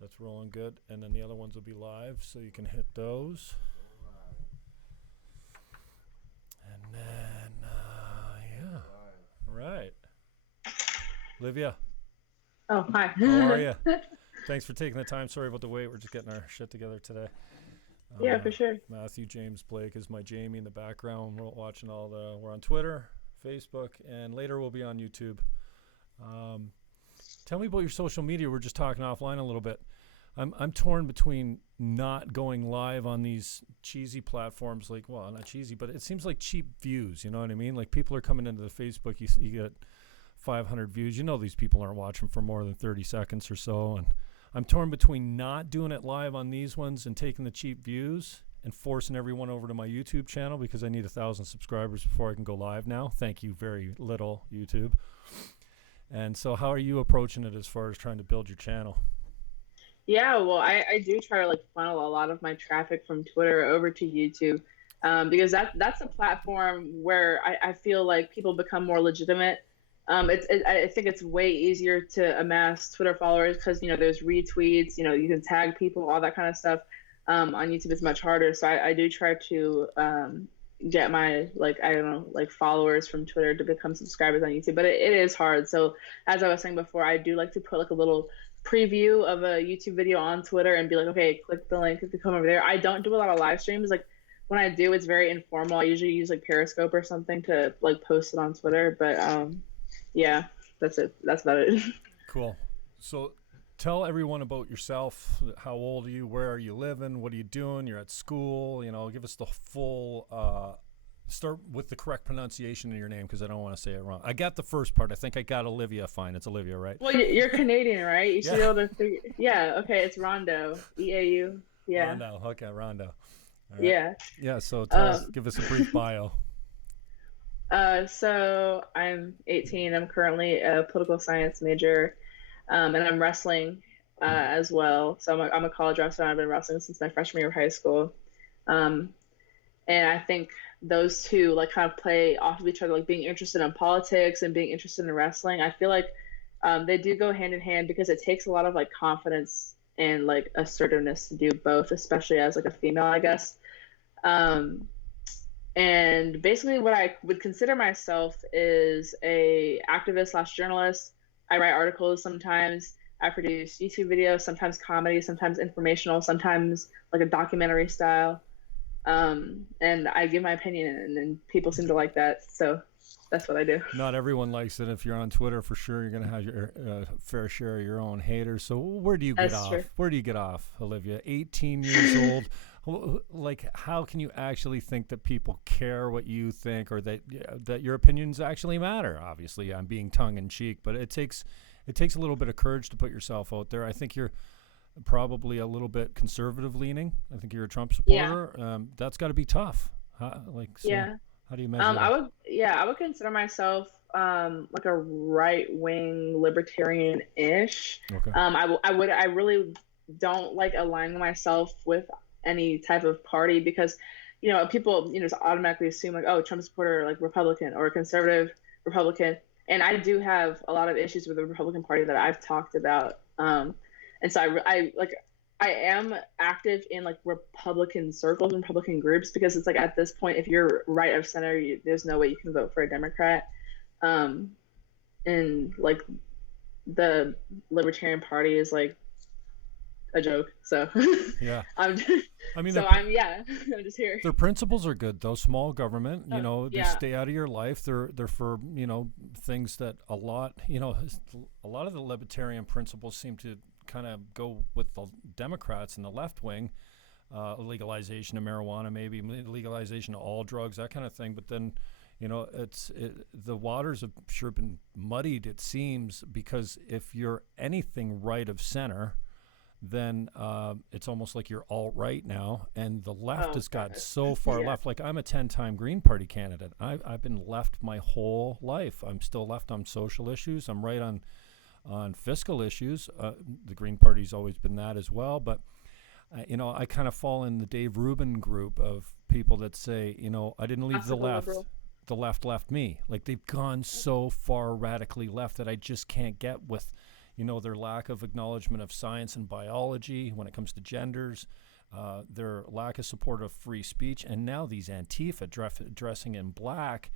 That's rolling good. And then the other ones will be live, so you can hit those. And then, yeah. All right. Olivia. Oh, hi. How are you? Thanks for taking the time. Sorry about the wait. We're just getting our shit together today. Yeah, for sure. Matthew James Blake is my Jamie in the background. We're watching we're on Twitter, Facebook, and later we'll be on YouTube. Tell me about your social media. We're just talking offline a little bit. I'm torn between not going live on these cheesy platforms, like, well, not cheesy, but it seems like cheap views. You know what I mean? Like, people are coming into the Facebook. You get 500 views. You know these people aren't watching for more than 30 seconds or so. And I'm torn between not doing it live on these ones and taking the cheap views and forcing everyone over to my YouTube channel, because I need 1,000 subscribers before I can go live now. Thank you very little, YouTube. And so how are you approaching it as far as trying to build your channel? Yeah, well, I do try to like funnel a lot of my traffic from Twitter over to YouTube, because that's a platform where I feel like people become more legitimate. I think it's way easier to amass Twitter followers because, there's retweets, you can tag people, all that kind of stuff. On YouTube, it's much harder. So I do try to get my, like, I don't know, like, followers from Twitter to become subscribers on YouTube. But it is hard. So as I was saying before, I do like to put like a little preview of a YouTube video on Twitter and be like, okay, click the link to come over there. I don't do a lot of live streams. Like, when I do, it's very informal. I usually use like Periscope or something to like post it on Twitter. But yeah, that's it. That's about it. Cool. So tell everyone about yourself. How old are you? Where are you living? What are you doing? You're at school. Give us the full, start with the correct pronunciation of your name, because I don't want to say it wrong. I got the first part. I think I got Olivia fine. It's Olivia, right? Well, you're Canadian, right? You should be able to figure. Yeah, okay, it's Rondeau. EAU. Yeah. Rondeau. Okay, Rondeau. All right. Yeah. Yeah, so give us a brief bio. So I'm 18. I'm currently a political science major, and I'm wrestling as well. So I'm a college wrestler. I've been wrestling since my freshman year of high school. And I think those two like kind of play off of each other, like being interested in politics and being interested in wrestling. I feel like they do go hand in hand, because it takes a lot of like confidence and like assertiveness to do both, especially as like a female, I guess. And basically what I would consider myself is a activist / journalist. I write articles sometimes. I produce YouTube videos, sometimes comedy, sometimes informational, sometimes like a documentary style. And I give my opinion, and people seem to like that. So that's what I do. Not everyone likes it. If you're on Twitter, for sure, you're going to have your fair share of your own haters. So where do you get off? True. Where do you get off, Olivia? 18 years old. Like, how can you actually think that people care what you think, or that your opinions actually matter? Obviously, I'm being tongue in cheek, but it takes a little bit of courage to put yourself out there. I think you're probably a little bit conservative leaning. I think you're a Trump supporter. Yeah. That's got to be tough. Yeah. How do you measure that? I would consider myself like a right-wing libertarian-ish. Okay. I really don't like aligning myself with any type of party, because people just automatically assume like, oh, Trump supporter, like Republican or conservative Republican. And I do have a lot of issues with the Republican Party that I've talked about. And so I am active in like Republican circles and Republican groups, because it's like at this point, if you're right of center, there's no way you can vote for a Democrat. And like the Libertarian Party is like a joke. So yeah, I'm just here. Their principles are good though. Small government, they stay out of your life. They're for things that a lot of the libertarian principles seem to kind of go with the Democrats and the left wing. Legalization of marijuana, maybe legalization of all drugs, that kind of thing. But then the waters have sure been muddied, it seems, because if you're anything right of center, then it's almost like you're alt-right now, and the left has got so far left. Like, I'm a 10-time Green Party candidate. I've been left my whole life. I'm still left on social issues. I'm right on fiscal issues. The Green Party's always been that as well. But, I kind of fall in the Dave Rubin group of people that say, I didn't leave the left. The left left me. Like, they've gone so far radically left that I just can't get with their lack of acknowledgement of science and biology when it comes to genders, their lack of support of free speech, and now these Antifa dressing in black,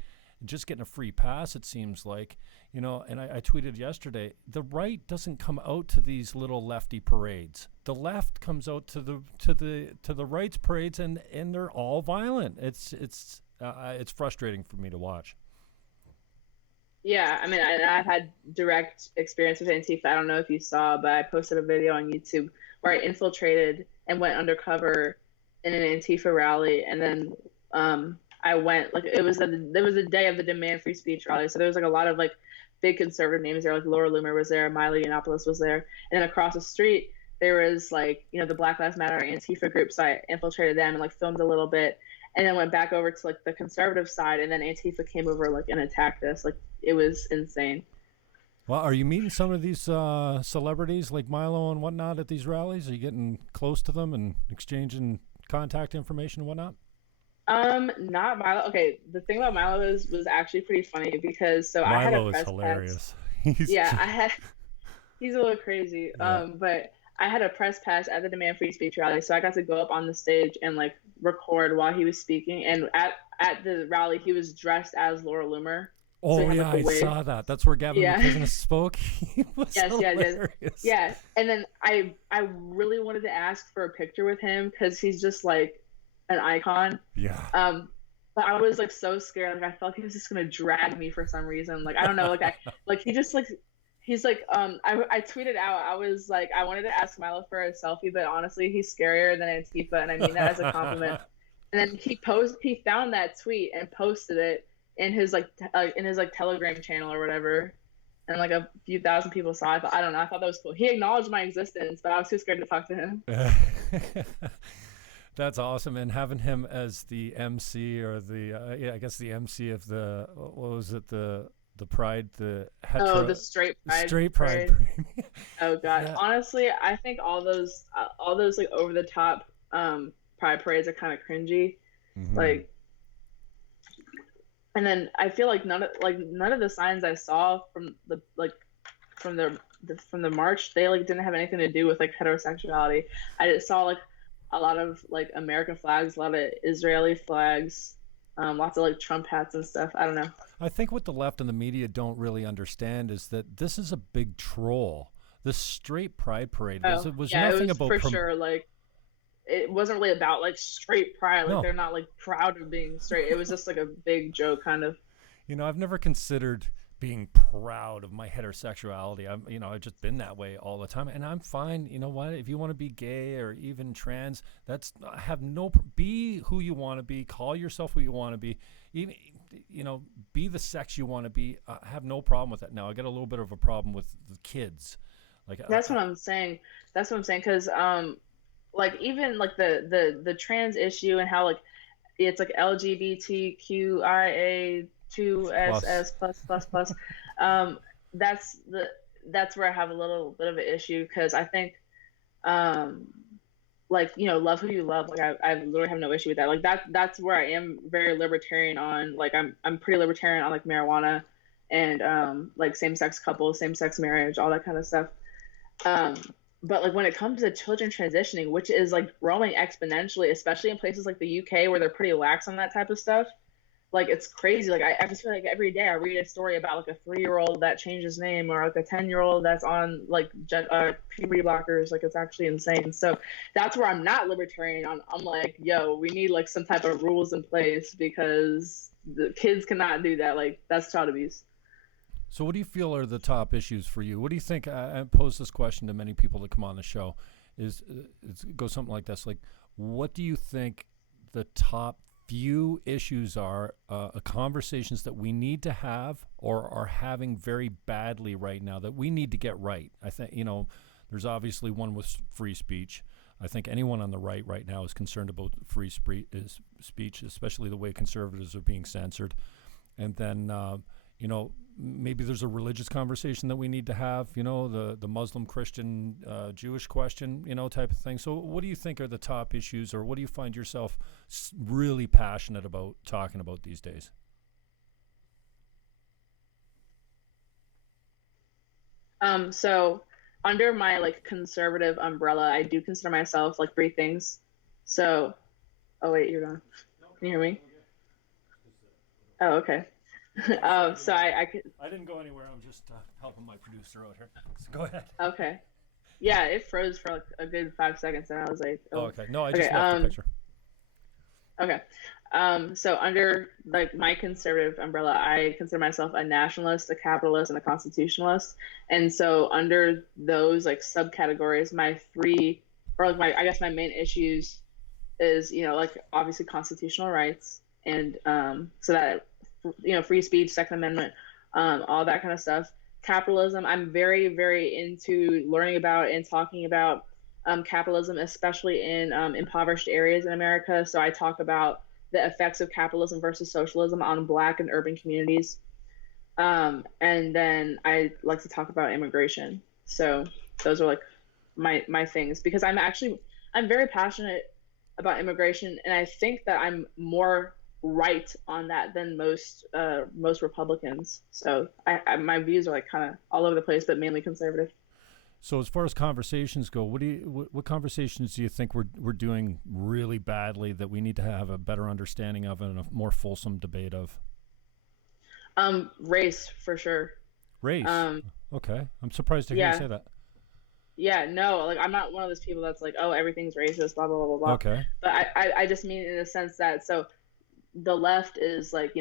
just getting a free pass, it seems like, and I tweeted yesterday, the right doesn't come out to these little lefty parades. The left comes out to the right's parades, and they're all violent. It's frustrating for me to watch. Yeah, I mean, I've had direct experience with Antifa. I don't know if you saw, but I posted a video on YouTube where I infiltrated and went undercover in an Antifa rally, and then I went, like, there was a day of the Demand Free Speech rally, so there was like a lot of like big conservative names there, like Laura Loomer was there, Milo Yiannopoulos was there, and then across the street there was like, the Black Lives Matter Antifa group, so I infiltrated them and like filmed a little bit, and then went back over to like the conservative side, and then Antifa came over like and attacked us. Like, it was insane. Well, are you meeting some of these celebrities like Milo and whatnot at these rallies? Are you getting close to them and exchanging contact information and whatnot? Not Milo. Okay, the thing about Milo was actually pretty funny because Milo I had a is press hilarious. pass. He's a little crazy. Yeah. But I had a press pass at the Demand Free Speech rally, so I got to go up on the stage and like record while he was speaking. And at the rally, he was dressed as Laura Loomer. Oh, so yeah, I saw that. That's where Gavin McInnes spoke. He was hilarious. Yeah, and then I really wanted to ask for a picture with him because he's just like an icon. Yeah. But I was like so scared. Like, I felt like he was just gonna drag me for some reason. Like, I don't know. Like he just like he's like I tweeted out. I was like, I wanted to ask Milo for a selfie, but honestly, he's scarier than Antifa, and I mean that as a compliment. And then he found that tweet and posted it in his Telegram channel or whatever, and like a few thousand people saw it. But I don't know. I thought that was cool. He acknowledged my existence, but I was too scared to talk to him. That's awesome. And having him as the MC or I guess the MC of the, what was it, the Pride, the straight Pride parade. Oh God. Yeah. Honestly, I think all those like over the top Pride parades are kind of cringy. Mm-hmm. Like, and then I feel like none of the signs I saw from the march, they like didn't have anything to do with like heterosexuality. I just saw like a lot of like American flags, a lot of Israeli flags, lots of like Trump hats and stuff. I don't know. I think what the left and the media don't really understand is that this is a big troll. The straight Pride parade was nothing about for sure. Like, it wasn't really about like straight pride. Like, no. They're not like proud of being straight. It was just like a big joke, kind of. I've never considered being proud of my heterosexuality. I've just been that way all the time, and I'm fine. You know what? If you want to be gay or even trans, be who you want to be. Call yourself who you want to be. Even, be the sex you want to be. I have no problem with that. Now, I got a little bit of a problem with the kids. Like, that's what I'm saying. Because like, even like the trans issue and how like it's like LGBTQIA2SS plus. That's where I have a little bit of an issue, because I think like, love who you love. Like, I literally have no issue with that. Like, that's where I am very libertarian on. Like, I'm pretty libertarian on like marijuana and like same-sex couples, same-sex marriage, all that kind of stuff. But like when it comes to children transitioning, which is like growing exponentially, especially in places like the UK where they're pretty lax on that type of stuff, like, it's crazy. Like, I just feel like every day I read a story about like a 3-year-old that changed his name, or like a 10-year-old that's on like puberty blockers. Like, it's actually insane. So that's where I'm not libertarian on. I'm like, yo, we need like some type of rules in place, because the kids cannot do that. Like, that's child abuse. So what do you feel are the top issues for you? What do you think? I pose this question to many people that come on the show. It goes something like this. Like, what do you think the top few issues are, conversations that we need to have or are having very badly right now that we need to get right? I think, there's obviously one with free speech. I think anyone on the right now is concerned about free speech, especially the way conservatives are being censored. And then, maybe there's a religious conversation that we need to have, the Muslim, Christian, Jewish question, type of thing. So what do you think are the top issues, or what do you find yourself really passionate about talking about these days? So under my like conservative umbrella, I do consider myself like three things. So, oh wait, you're gone. Can you hear me? Oh, okay. So I could. I didn't go anywhere. I'm just helping my producer out here. So go ahead. Okay. Yeah, it froze for like a good 5 seconds, and I was like, oh okay. No, I just left the picture. Okay. So under like my conservative umbrella, I consider myself a nationalist, a capitalist, and a constitutionalist. And so under those like subcategories, my three, or like my, I guess my main issues is, like obviously constitutional rights, and so that, free speech, Second Amendment, all that kind of stuff. Capitalism, I'm very, very into learning about and talking about capitalism, especially in impoverished areas in America. So I talk about the effects of capitalism versus socialism on Black and urban communities. And then I like to talk about immigration. So those are like my things, because I'm very passionate about immigration, and I think that I'm more right on that than most Republicans. So my views are like kind of all over the place, but mainly conservative. So as far as conversations go, what conversations do you think we're doing really badly that we need to have a better understanding of and a more fulsome debate of? Race, for sure. Race? Okay. I'm surprised to hear you say that. Yeah, no, like I'm not one of those people that's like, oh, everything's racist, blah, blah, blah, blah, blah. Okay. But I just mean in the sense that, so the left is like,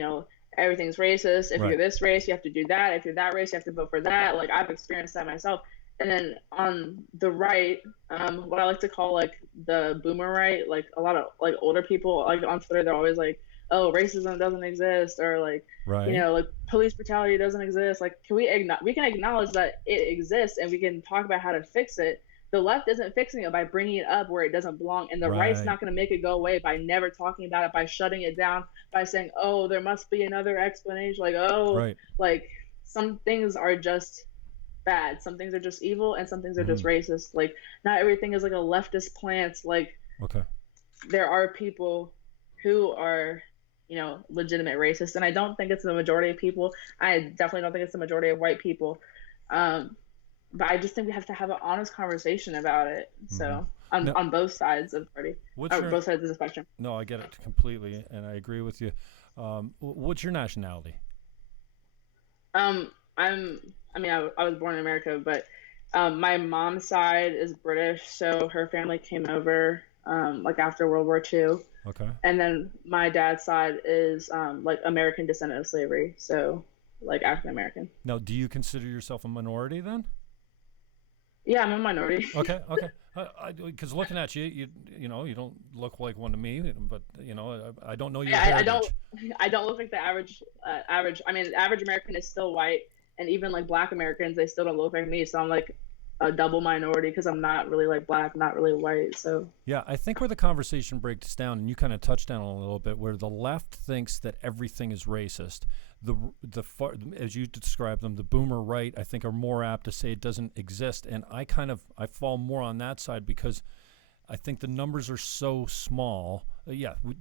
everything's racist. If you're this race, you have to do that. If you're that race, you have to vote for that. Like I've experienced that myself. And then on the right, what I like to call like the boomer right, like a lot of like older people like on Twitter, they're always like, oh, racism doesn't exist, or like, like police brutality doesn't exist. Like, we can acknowledge that it exists, and we can talk about how to fix it. The left isn't fixing it by bringing it up where it doesn't belong, and the right's not going to make it go away by never talking about it, by shutting it down, by saying, oh, there must be another explanation. Like, like some things are just bad. Some things are just evil, and some things are just racist. Like, not everything is like a leftist plant. Like, there are people who are, legitimate racists, and I don't think it's the majority of people. I definitely don't think it's the majority of white people. But I just think we have to have an honest conversation about it. So on both sides of the party, both sides of the spectrum. No, I get it completely, and I agree with you. What's your nationality? I was born in America, but my mom's side is British, so her family came over like after World War II. Okay. And then my dad's side is like American descendant of slavery, so like African American. Now, do you consider yourself a minority then? Yeah, I'm a minority. Okay. Because looking at you, you don't look like one to me, but I don't know your heritage. I don't look like the average. I mean, the average American is still white, and even like Black Americans, they still don't look like me. So I'm like a double minority because I'm not really like Black, not really white. So yeah, I think where the conversation breaks down, and you kind of touched on it a little bit, where the left thinks that everything is racist. The far, as you describe them, the boomer right, I think, are more apt to say it doesn't exist, and I fall more on that side because I think the numbers are so small.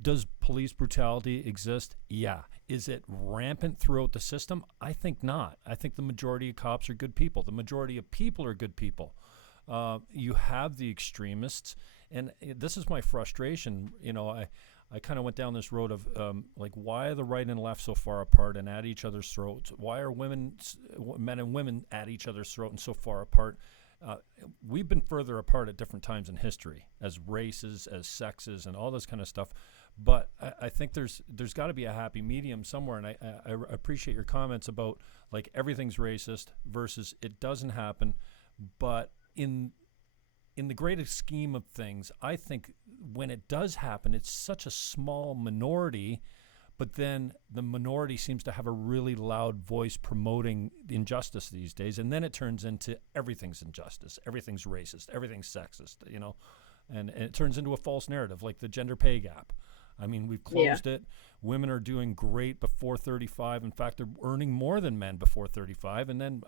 Does police brutality exist? Yeah. Is it rampant throughout the system? I think not. I think the majority of cops are good people. The majority of people are good people. You have the extremists, and this is my frustration. I kind of went down this road of like, why are the right and left so far apart and at each other's throats? Why are men and women at each other's throat and so far apart? We've been further apart at different times in history as races, as sexes, and all this kind of stuff. But I think there's got to be a happy medium somewhere. And I appreciate your comments about like everything's racist versus it doesn't happen. But in the greatest scheme of things, I think when it does happen, it's such a small minority, but then the minority seems to have a really loud voice promoting injustice these days, and then it turns into everything's injustice, everything's racist, everything's sexist, and it turns into a false narrative, like the gender pay gap. I mean, we've closed it. Women are doing great before 35. In fact, they're earning more than men before 35. And then,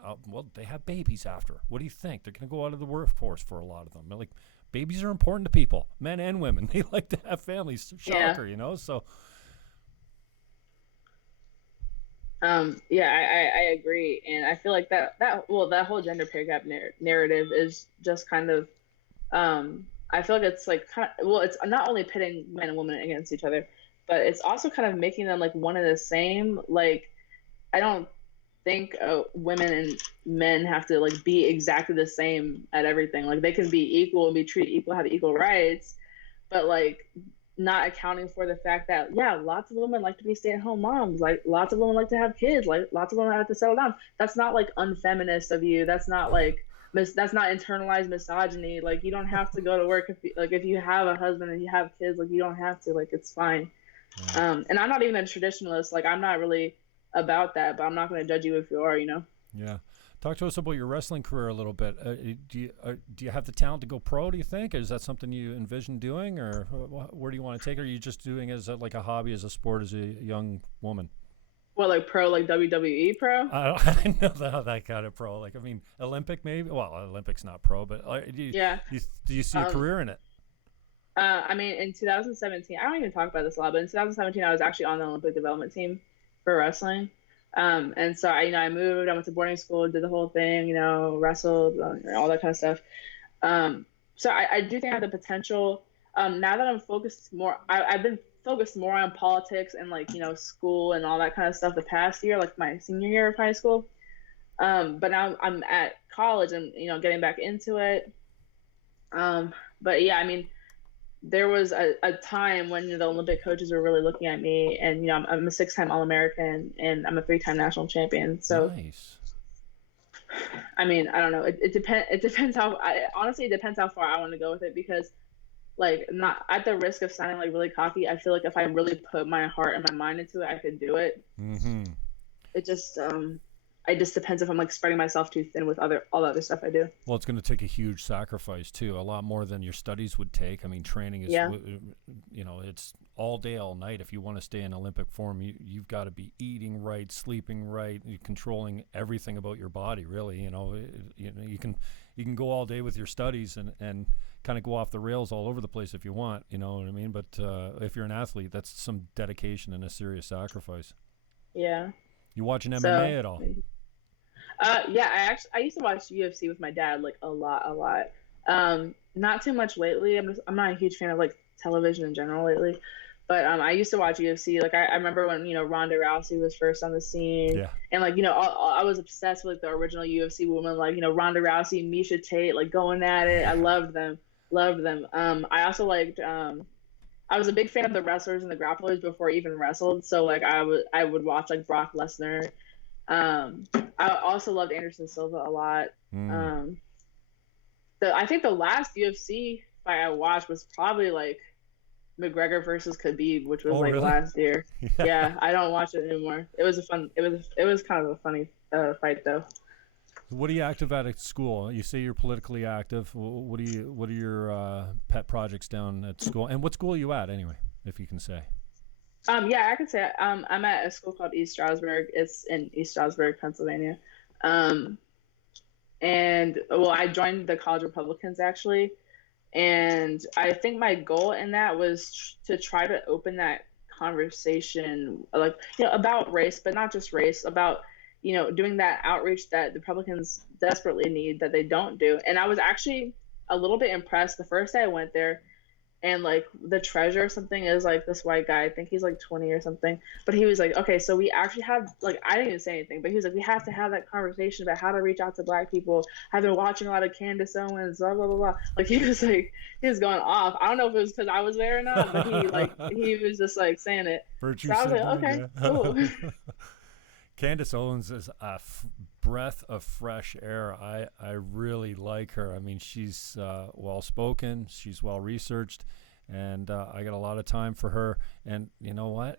they have babies after. What do you think? They're going to go out of the workforce for a lot of them. Like, babies are important to people, men and women. They like to have families. Shocker, so. Yeah, I agree, and I feel like that whole gender pay gap narrative is just kind of I feel like it's like it's not only pitting men and women against each other, but it's also kind of making them like one and the same. Like I don't think women and men have to like be exactly the same at everything. Like they can be equal and be treated equal, have equal rights, but like not accounting for the fact that yeah, lots of women like to be stay-at-home moms, like lots of women like to have kids, like lots of women have to settle down. That's not like unfeminist of you. That's not like that's not internalized misogyny. Like you don't have to go to work if you have a husband and you have kids, like you don't have to, like it's fine. And I'm not even a traditionalist. Like I'm not really about that, but I'm not going to judge you if you are, you know? Yeah. Talk to us about your wrestling career a little bit. Do you have the talent to go pro, do you think? Is that something you envision doing, or where do you want to take it? Or are you just doing it as like a hobby, as a sport, as a young woman? Well, like pro, like WWE pro? I know that kind of pro. Like, I mean, Olympic maybe? Well, Olympics not pro, but Yeah. Do you see a career in it? I mean, in 2017, I don't even talk about this a lot, but in 2017, I was actually on the Olympic development team for wrestling. And so I moved, I went to boarding school, did the whole thing, wrestled, all that kind of stuff. So I do think I have the potential. Now that I'm focused more, I've been focused more on politics and like, school and all that kind of stuff the past year, like my senior year of high school. But now I'm at college and, getting back into it. But yeah, I mean, there was a time when the Olympic coaches were really looking at me, and I'm a 6-time All-American and I'm a 3-time national champion. So, nice. I mean, I don't know. It depends. It depends honestly, it depends how far I want to go with it, because, like, not at the risk of sounding like really cocky, I feel like if I really put my heart and my mind into it, I could do it. Mm-hmm. It just depends if I'm like spreading myself too thin with all the other stuff I do. Well, it's going to take a huge sacrifice too, a lot more than your studies would take. I mean, training is, it's all day, all night. If you want to stay in Olympic form, you've got to be eating right, sleeping right, controlling everything about your body. Really, you can go all day with your studies and kind of go off the rails all over the place if you want. You know what I mean? But if you're an athlete, that's some dedication and a serious sacrifice. Yeah. You watching MMA at all? Yeah, I used to watch UFC with my dad like a lot. Not too much lately. I'm not a huge fan of like television in general lately, but I used to watch UFC. Like I remember when Ronda Rousey was first on the scene, yeah. And like I was obsessed with the original UFC women, like Ronda Rousey, Miesha Tate, like going at it. I loved them. I also liked. I was a big fan of the wrestlers and the grapplers before I even wrestled. So like I would watch like Brock Lesnar. I also loved Anderson Silva a lot. I think the last UFC fight I watched was probably like McGregor versus Khabib, which was really? last year. Yeah, I don't watch it anymore. It was kind of a funny fight though. What are you active at school? You say you're politically active. What are your pet projects down at school? And what school are you at anyway, if you can say? Yeah, I could say I'm at a school called East Stroudsburg. It's in East Stroudsburg, Pennsylvania. And well, I joined the College Republicans actually, and I think my goal in that was to try to open that conversation, like about race, but not just race, about doing that outreach that the Republicans desperately need that they don't do. And I was actually a little bit impressed the first day I went there. And like the treasurer or something is like this white guy, I think he's like 20 or something, but he was like, okay, so we actually have, like, I didn't even say anything, but he was like, we have to have that conversation about how to reach out to Black people. I've been watching a lot of Candace Owens, blah blah blah blah. Like he was going off. I don't know if it was because I was there or not, but he was just like saying it. Virtue so I was like, okay, cool. Candace Owens is a breath of fresh air. I really like her. I mean, she's well-spoken. She's well-researched. And I got a lot of time for her. And you know what?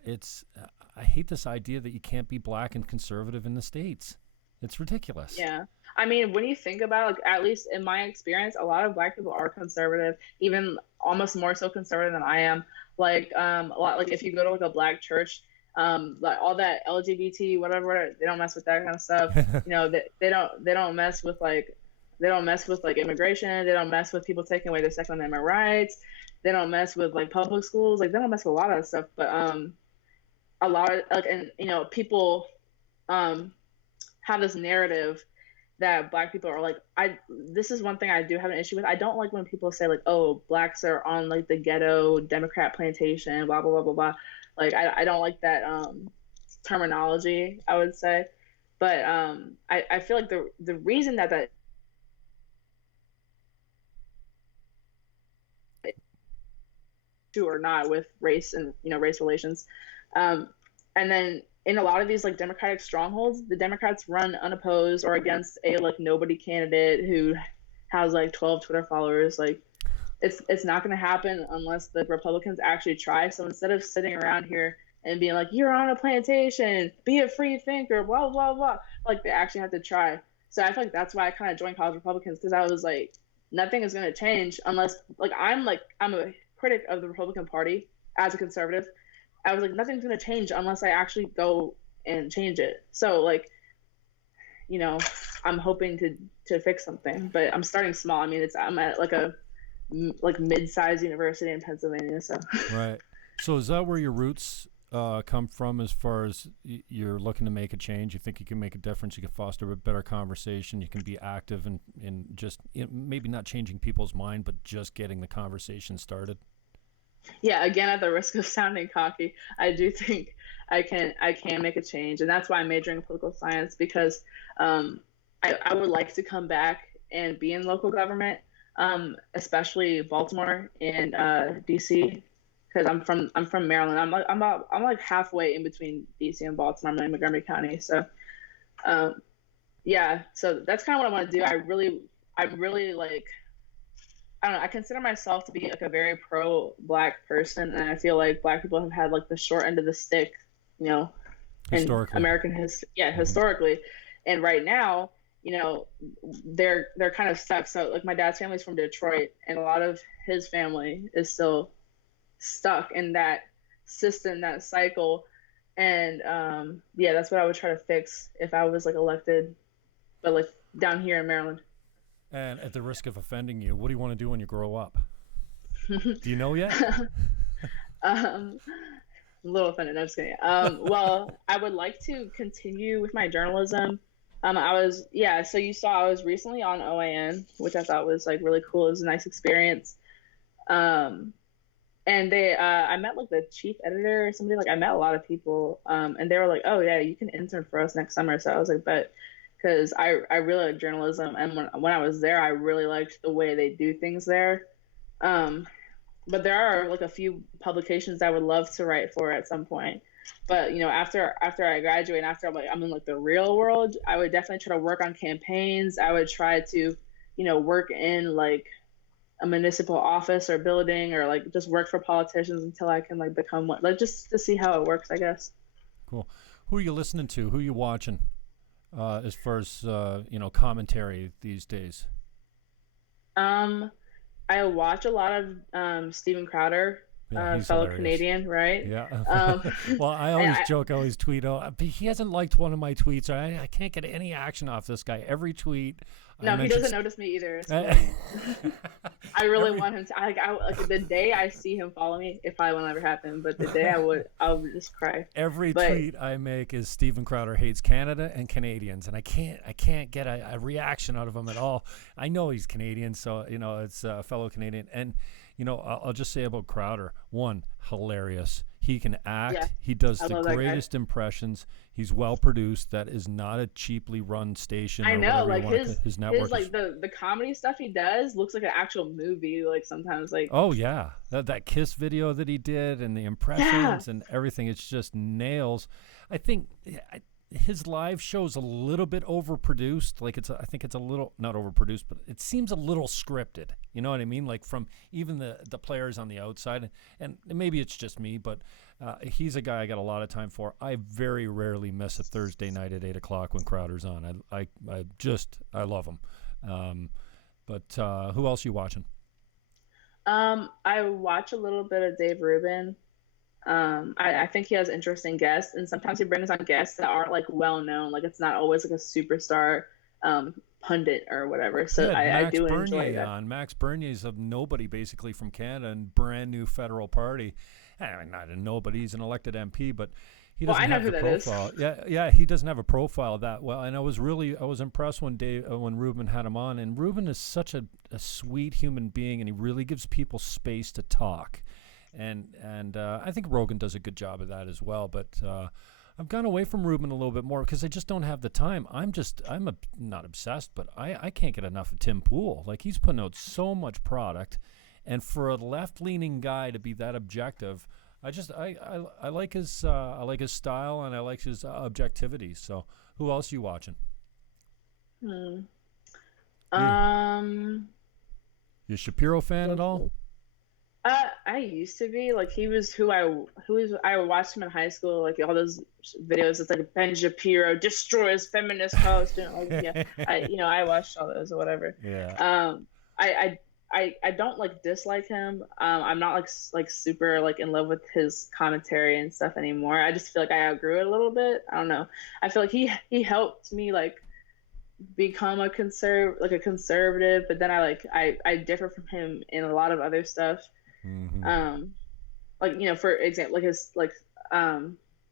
I hate this idea that you can't be Black and conservative in the States. It's ridiculous. Yeah. I mean, when you think about it, like, at least in my experience, a lot of Black people are conservative, even almost more so conservative than I am. Like, a lot, like if you go to like a Black church, like all that LGBT whatever, they don't mess with that kind of stuff. They don't mess with like immigration. They don't mess with people taking away their Second Amendment rights. They don't mess with like public schools. Like they don't mess with a lot of that stuff. But a lot of like, and people um, have this narrative that Black people are like, this is one thing I do have an issue with. I don't like when people say like, oh, Blacks are on like the ghetto Democrat plantation, blah blah blah blah blah. Like I don't like that terminology, I would say. But I feel like the reason that or not with race and race relations, and then in a lot of these like Democratic strongholds, the Democrats run unopposed or against a like nobody candidate who has like 12 Twitter followers. Like it's not going to happen unless the Republicans actually try. So instead of sitting around here and being like, you're on a plantation, be a free thinker, blah blah blah, like they actually have to try. So I feel like that's why I kind of joined College Republicans, because I was like, nothing is going to change unless I'm a critic of the Republican Party as a conservative. I was like, nothing's going to change unless I actually go and change it. So like, I'm hoping to fix something, but I'm starting small. I mean, I'm at like a mid-sized university in Pennsylvania. So right. So is that where your roots come from, as far as you're looking to make a change? You think you can make a difference? You can foster a better conversation. You can be active in just maybe not changing people's mind, but just getting the conversation started. Yeah, again, at the risk of sounding cocky, I do think I can make a change, and that's why I'm majoring in political science, because I would like to come back and be in local government, especially Baltimore and DC, because I'm from Maryland. I'm like halfway in between DC and Baltimore. I'm in Montgomery County, so yeah. So that's kind of what I want to do. I really like. I don't know. I consider myself to be like a very pro-Black person, and I feel like Black people have had like the short end of the stick, in American historically, and right now, they're kind of stuck. So like my dad's family's from Detroit, and a lot of his family is still stuck in that system, that cycle, and that's what I would try to fix if I was like elected, but like down here in Maryland. And at the risk of offending you, what do you want to do when you grow up? Do you know yet? A little offended. I'm just kidding. Well, I would like to continue with my journalism. So you saw I was recently on OAN, which I thought was like really cool. It was a nice experience. And I met like the chief editor or somebody. Like I met a lot of people, and they were like, "Oh yeah, you can intern for us next summer." So I was like, "But." Because I really like journalism, and when I was there, I really liked the way they do things there. But there are like a few publications I would love to write for at some point. But after I graduate, and after I'm in like the real world, I would definitely try to work on campaigns. I would try to work in like a municipal office or building, or like just work for politicians until I can like become one, like just to see how it works, I guess. Cool. Who are you listening to? Who are you watching? As far as commentary these days? I watch a lot of Steven Crowder, fellow hilarious. Canadian, right? Yeah. Well, I always joke, I always tweet, he hasn't liked one of my tweets. I can't get any action off this guy. Every tweet. No, he doesn't notice me either. So I really want him to. Like the day I see him follow me, it probably won't ever happen. But the day I'll just cry. Every tweet I make is Steven Crowder hates Canada and Canadians, and I can't get a reaction out of him at all. I know he's Canadian, so it's a fellow Canadian, and I'll just say about Crowder: one, hilarious. He can act. Yeah, he does the greatest impressions. He's well produced. That is not a cheaply run station. I know, like his network. Like the comedy stuff he does looks like an actual movie. Like sometimes, like oh yeah, that Kiss video that he did, and the impressions and everything. It's just nails. I think his live show's a little bit overproduced. Like I think it's a little not overproduced, but it seems a little scripted. You know what I mean? Like from even the players on the outside, and maybe it's just me, but he's a guy I got a lot of time for. I very rarely miss a Thursday night at 8:00 when Crowder's on. I love him. But who else are you watching? I watch a little bit of Dave Rubin. I think he has interesting guests, and sometimes he brings on guests that aren't like well known. Like it's not always like a superstar pundit or whatever. So I do enjoy that. Max Bernier's a nobody basically from Canada and brand new federal party. Not a nobody, he's an elected MP, but he Well, doesn't I know have who the that is. profile. Yeah, he doesn't have a profile that well. And I was impressed when Ruben had him on. And Ruben is such a sweet human being, and he really gives people space to talk. And I think Rogan does a good job of that as well. But I've gone away from Ruben a little bit more because I just don't have the time. Not obsessed, but I can't get enough of Tim Pool. Like, he's putting out so much product, and for a left-leaning guy to be that objective, I like his style, and I like his objectivity. So, who else are you watching? You a Shapiro fan at all? I used to be. Like, he was who I watched him in high school, like all those videos. It's like Ben Shapiro destroys feminist post, yeah. I watched all those or whatever. Yeah. I don't like dislike him. I'm not like super like in love with his commentary and stuff anymore. I just feel like I outgrew it a little bit. I don't know. I feel like he helped me like become a conservative, but then I differ from him in a lot of other stuff. Mm-hmm. Like, for example,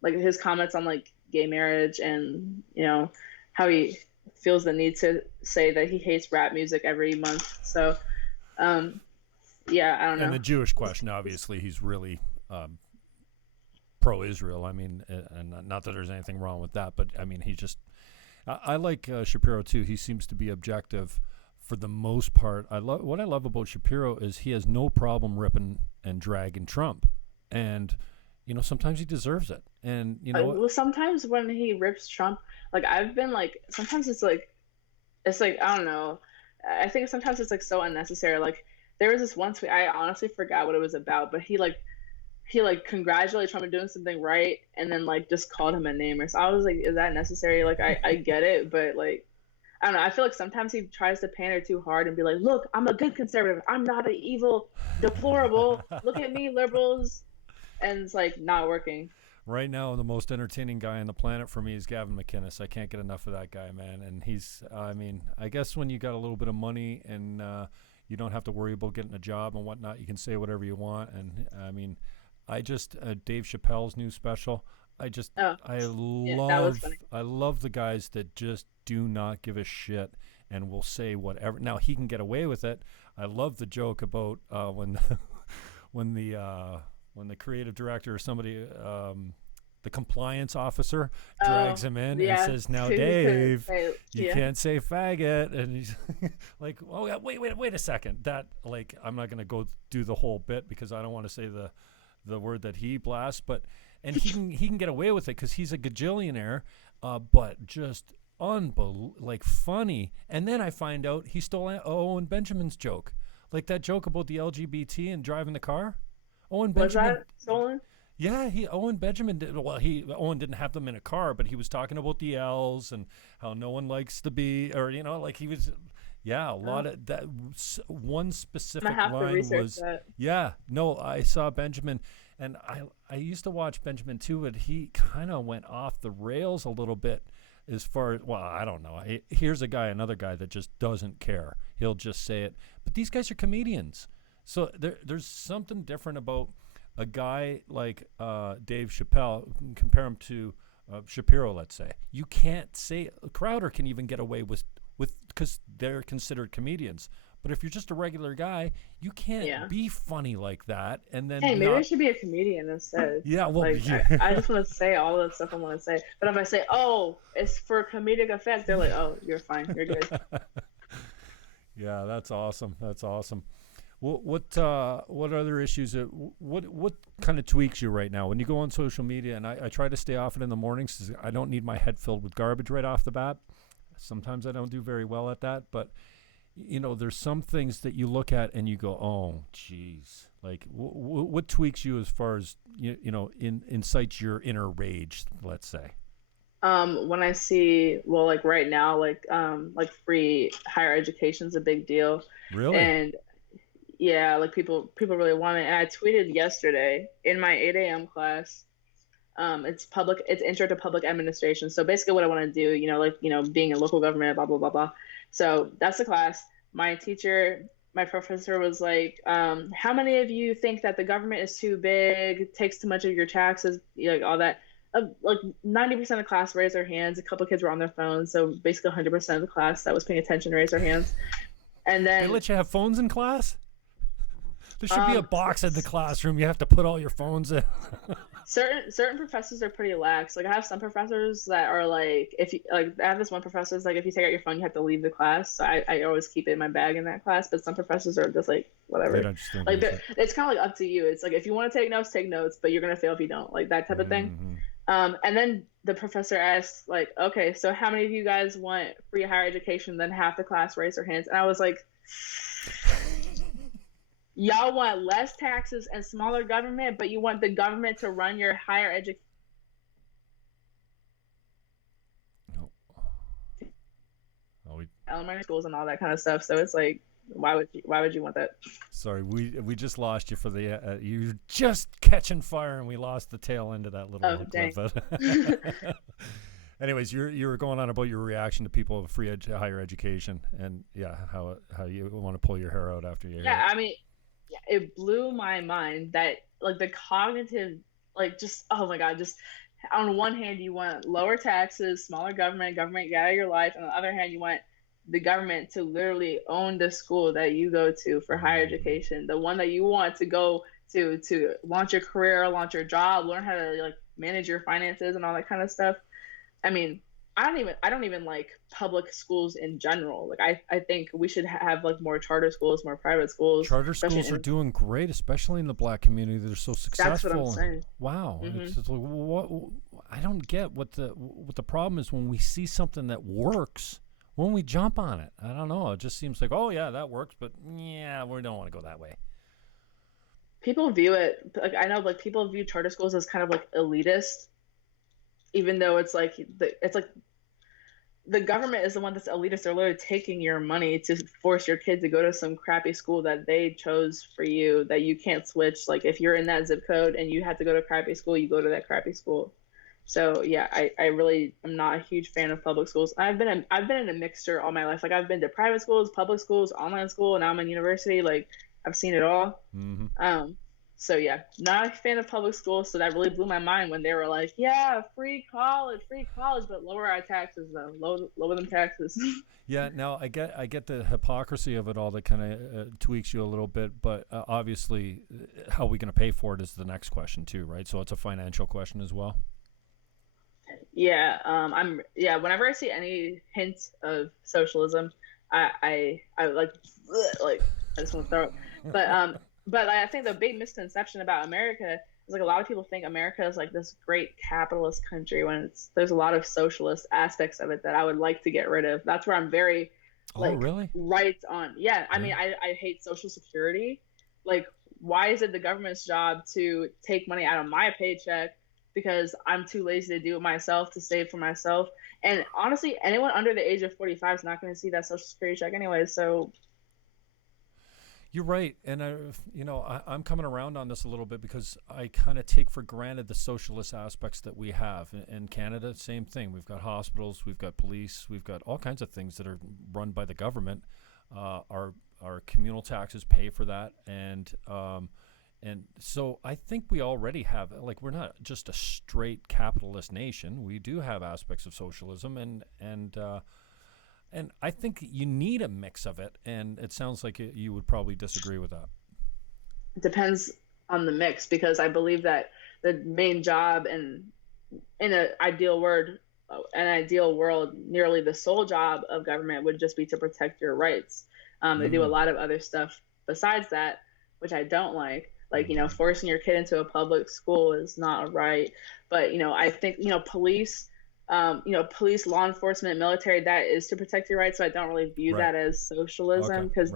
like his comments on like gay marriage, and how he feels the need to say that he hates rap music every month. So yeah, I don't know. And the Jewish question, obviously, he's really pro-Israel. I mean, and not that there's anything wrong with that, but I mean, I like Shapiro too. He seems to be objective for the most part. What I love about Shapiro is he has no problem ripping and dragging Trump, and sometimes he deserves it. And well, sometimes when he rips Trump, like I've been like, sometimes it's like I don't know. I think sometimes it's like so unnecessary. Like, there was this one tweet, I honestly forgot what it was about, but he congratulated Trump on doing something right, and then like just called him a name. So I was like, is that necessary? Like, I get it, but like, I don't know. I feel like sometimes he tries to pander too hard and be like, look, I'm a good conservative. I'm not an evil, deplorable. Look at me, liberals. And it's like not working. Right now, the most entertaining guy on the planet for me is Gavin McInnes. I can't get enough of that guy, man. And I guess when you got a little bit of money and you don't have to worry about getting a job and whatnot, you can say whatever you want. And I mean, Dave Chappelle's new special, I love the guys that just do not give a shit and will say whatever. Now, he can get away with it. I love the joke about when the creative director or somebody, the compliance officer, drags him in and says, "Now, Dave, you can't say faggot," and he's like, "Oh, yeah, wait a second. That, like, I'm not going to go do the whole bit because I don't want to say the word that he blasts, but." And he can get away with it because he's a gajillionaire, but just funny. And then I find out he stole Owen Benjamin's joke, like that joke about the LGBT and driving the car. Owen Benjamin, was that stolen? Yeah, Owen Benjamin did. Well, Owen didn't have them in a car, but he was talking about the L's and how no one likes to be, or like he was. Yeah, a lot of that. One specific line was. That. Yeah, no, I saw Benjamin. And I used to watch Benjamin too, but he kind of went off the rails a little bit as far as, well, I don't know. Here's another guy that just doesn't care. He'll just say it. But these guys are comedians. So there's something different about a guy like Dave Chappelle. Compare him to Shapiro, let's say. You can't say, Crowder can even get away with because they're considered comedians. But if you're just a regular guy, you can't be funny like that. And then maybe I should be a comedian instead. Yeah, well, I just want to say all the stuff I want to say. But if I say, "Oh, it's for comedic effect," they're like, "Oh, you're fine, you're good." Yeah, that's awesome. That's awesome. What other issues? What kind of tweaks you right now when you go on social media? And I try to stay off it in the mornings because I don't need my head filled with garbage right off the bat. Sometimes I don't do very well at that, but. There's some things that you look at and you go, oh, geez. Like, what tweaks you as far as, incites your inner rage, let's say? When I see, well, like right now, like free higher education is a big deal. Really? And yeah, like people really want it. And I tweeted yesterday in my 8 a.m. class, it's intro to public administration. So basically what I want to do, being a local government, blah, blah, blah, blah. So that's the class. My professor was like, how many of you think that the government is too big, takes too much of your taxes, all that? like 90% of the class raised their hands. A couple of kids were on their phones, so basically 100% of the class that was paying attention raised their hands. And then they let you have phones in class? There should be a box in the classroom. You have to put all your phones in. certain professors are pretty lax. Like I have some professors that are like, if you like, I have this one professor that's like, if you take out your phone, you have to leave the class. So I always keep it in my bag in that class. But some professors are just like, whatever. They don't just like it's kind of like up to you. It's like if you want to take notes, but you're gonna fail if you don't. Like that type of thing. And then the professor asks, like, okay, so how many of you guys want free higher education? Then half the class raised their hands, and I was like, y'all want less taxes and smaller government, but you want the government to run your higher education. Elementary schools and all that kind of stuff. So it's like, why would you want that? Sorry, we just lost you for the you just catching fire, and we lost the tail end of that little clip. Anyways, you were going on about your reaction to people with free higher education, and how you want to pull your hair out after you. I mean, it blew my mind that like the cognitive, like just oh my god, just on one hand you want lower taxes, smaller government get out of your life, and on the other hand you want the government to literally own the school that you go to for higher education, the one that you want to go to launch your career, launch your job, learn how to like manage your finances and all that kind of stuff. I mean, I don't even like public schools in general. Like I think we should have like more charter schools, more private schools. Charter schools are doing great, especially in the Black community. They're so successful. That's what I'm saying. Wow. It's like, what I don't get what the problem is when we see something that works. When we jump on it, I don't know. It just seems like, oh yeah, that works, but yeah, we don't want to go that way. People view it like I know, like people view charter schools as kind of like elitist, even though it's like the government is the one that's elitist. They're literally taking your money to force your kid to go to some crappy school that they chose for you that you can't switch. Like if you're in that zip code and you have to go to a crappy school, you go to that crappy school. So yeah, I really am not a huge fan of public schools. I've been in a mixture all my life. Like I've been to private schools, public schools, online school, and now I'm in university. Like I've seen it all. So yeah, not a fan of public schools. So that really blew my mind when they were like, yeah, free college, but lower our taxes though, lower them taxes. Yeah, now I get the hypocrisy of it all that kind of tweaks you a little bit, but obviously, how are we going to pay for it is the next question too, right? So it's a financial question as well. Yeah, whenever I see any hint of socialism, I like I just want to throw it. But I think the big misconception about America is like a lot of people think America is like this great capitalist country when there's a lot of socialist aspects of it that I would like to get rid of. That's where I'm very really right on. Yeah, I mean I hate Social Security. Like why is it the government's job to take money out of my paycheck? Because I'm too lazy to do it myself, to save for myself. And honestly, anyone under the age of 45 is not going to see that Social Security check anyway. So you're right. And I'm coming around on this a little bit because I kind of take for granted the socialist aspects that we have. In Canada, same thing. We've got hospitals, we've got police, we've got all kinds of things that are run by the government. Our communal taxes pay for that. And so I think we already have, like, we're not just a straight capitalist nation. We do have aspects of socialism, and I think you need a mix of it. And it sounds like you would probably disagree with that. It depends on the mix, because I believe that the main job in an ideal world, nearly the sole job of government would just be to protect your rights. They do a lot of other stuff besides that, which I don't like. Like, forcing your kid into a public school is not right. But, I think, police, law enforcement, military, that is to protect your rights. So I don't really view that as socialism because,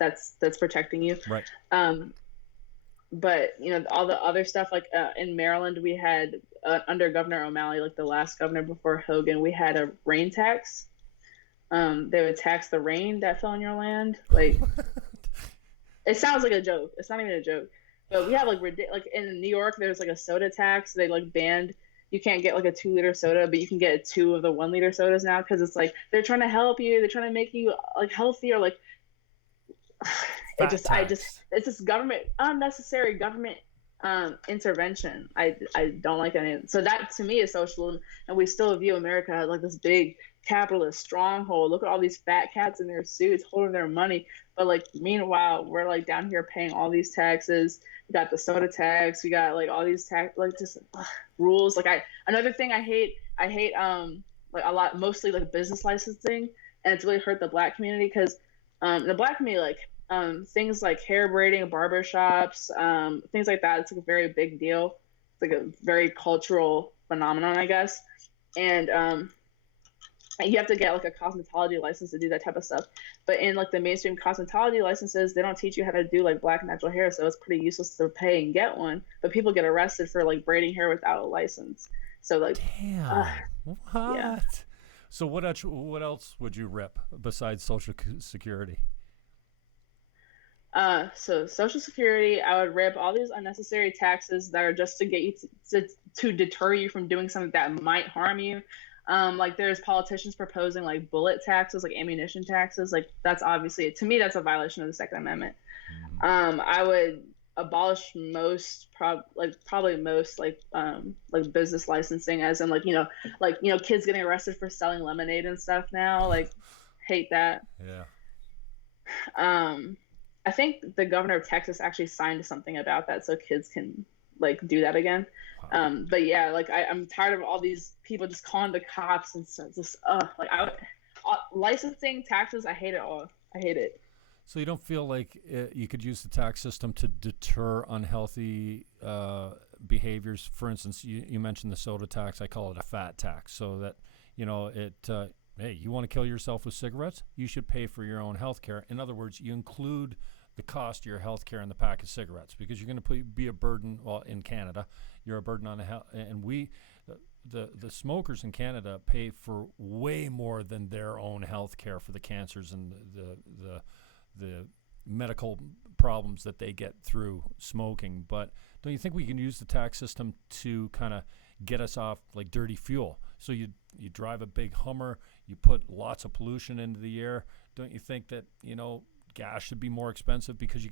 that's protecting you. Right. But, all the other stuff, like in Maryland, we had under Governor O'Malley, like the last governor before Hogan, we had a rain tax. They would tax the rain that fell on your land. Like, it sounds like a joke. It's not even a joke. But we have like in New York, there's like a soda tax. They like banned, you can't get like a 2-liter soda, but you can get 2 of the 1-liter sodas now, because it's like they're trying to help you. They're trying to make you like healthier. Like it's just government, unnecessary government intervention. I don't like any. So that to me is socialism, and we still view America as like this big capitalist stronghold. Look at all these fat cats in their suits holding their money, but like meanwhile we're like down here paying all these taxes. We got the soda tax. We got like all these tax like just rules. Like another thing I hate like a lot, mostly like business licensing, and it's really hurt the Black community because the Black community like things like hair braiding, barbershops, things like that. It's like a very big deal. It's like a very cultural phenomenon, I guess. And you have to get like a cosmetology license to do that type of stuff. But in like the mainstream cosmetology licenses, they don't teach you how to do like Black natural hair, so it's pretty useless to pay and get one. But people get arrested for like braiding hair without a license. So like, damn, what? Yeah. So what else would you rip besides Social Security? So Social Security, I would rip all these unnecessary taxes that are just to get you to deter you from doing something that might harm you. Like there's politicians proposing like bullet taxes, like ammunition taxes. Like that's obviously, to me, that's a violation of the Second Amendment. I would abolish probably most like business licensing, as in like kids getting arrested for selling lemonade and stuff now. Like, hate that. Yeah. I think the governor of Texas actually signed something about that, so kids can like do that again. Wow. But yeah, like I'm tired of all these people just calling the cops and just licensing, taxes. I hate it all. I hate it. So you don't feel like you could use the tax system to deter unhealthy behaviors? For instance, you mentioned the soda tax. I call it a fat tax, so that hey, you want to kill yourself with cigarettes? You should pay for your own health care. In other words, you include the cost of your health care in the pack of cigarettes, because you're going to be a burden. Well, in Canada, you're a burden on the health, and the smokers in Canada pay for way more than their own health care for the cancers and the medical problems that they get through smoking. But don't you think we can use the tax system to kind of get us off like dirty fuel? So you drive a big Hummer, you put lots of pollution into the air. Don't you think that gas should be more expensive, because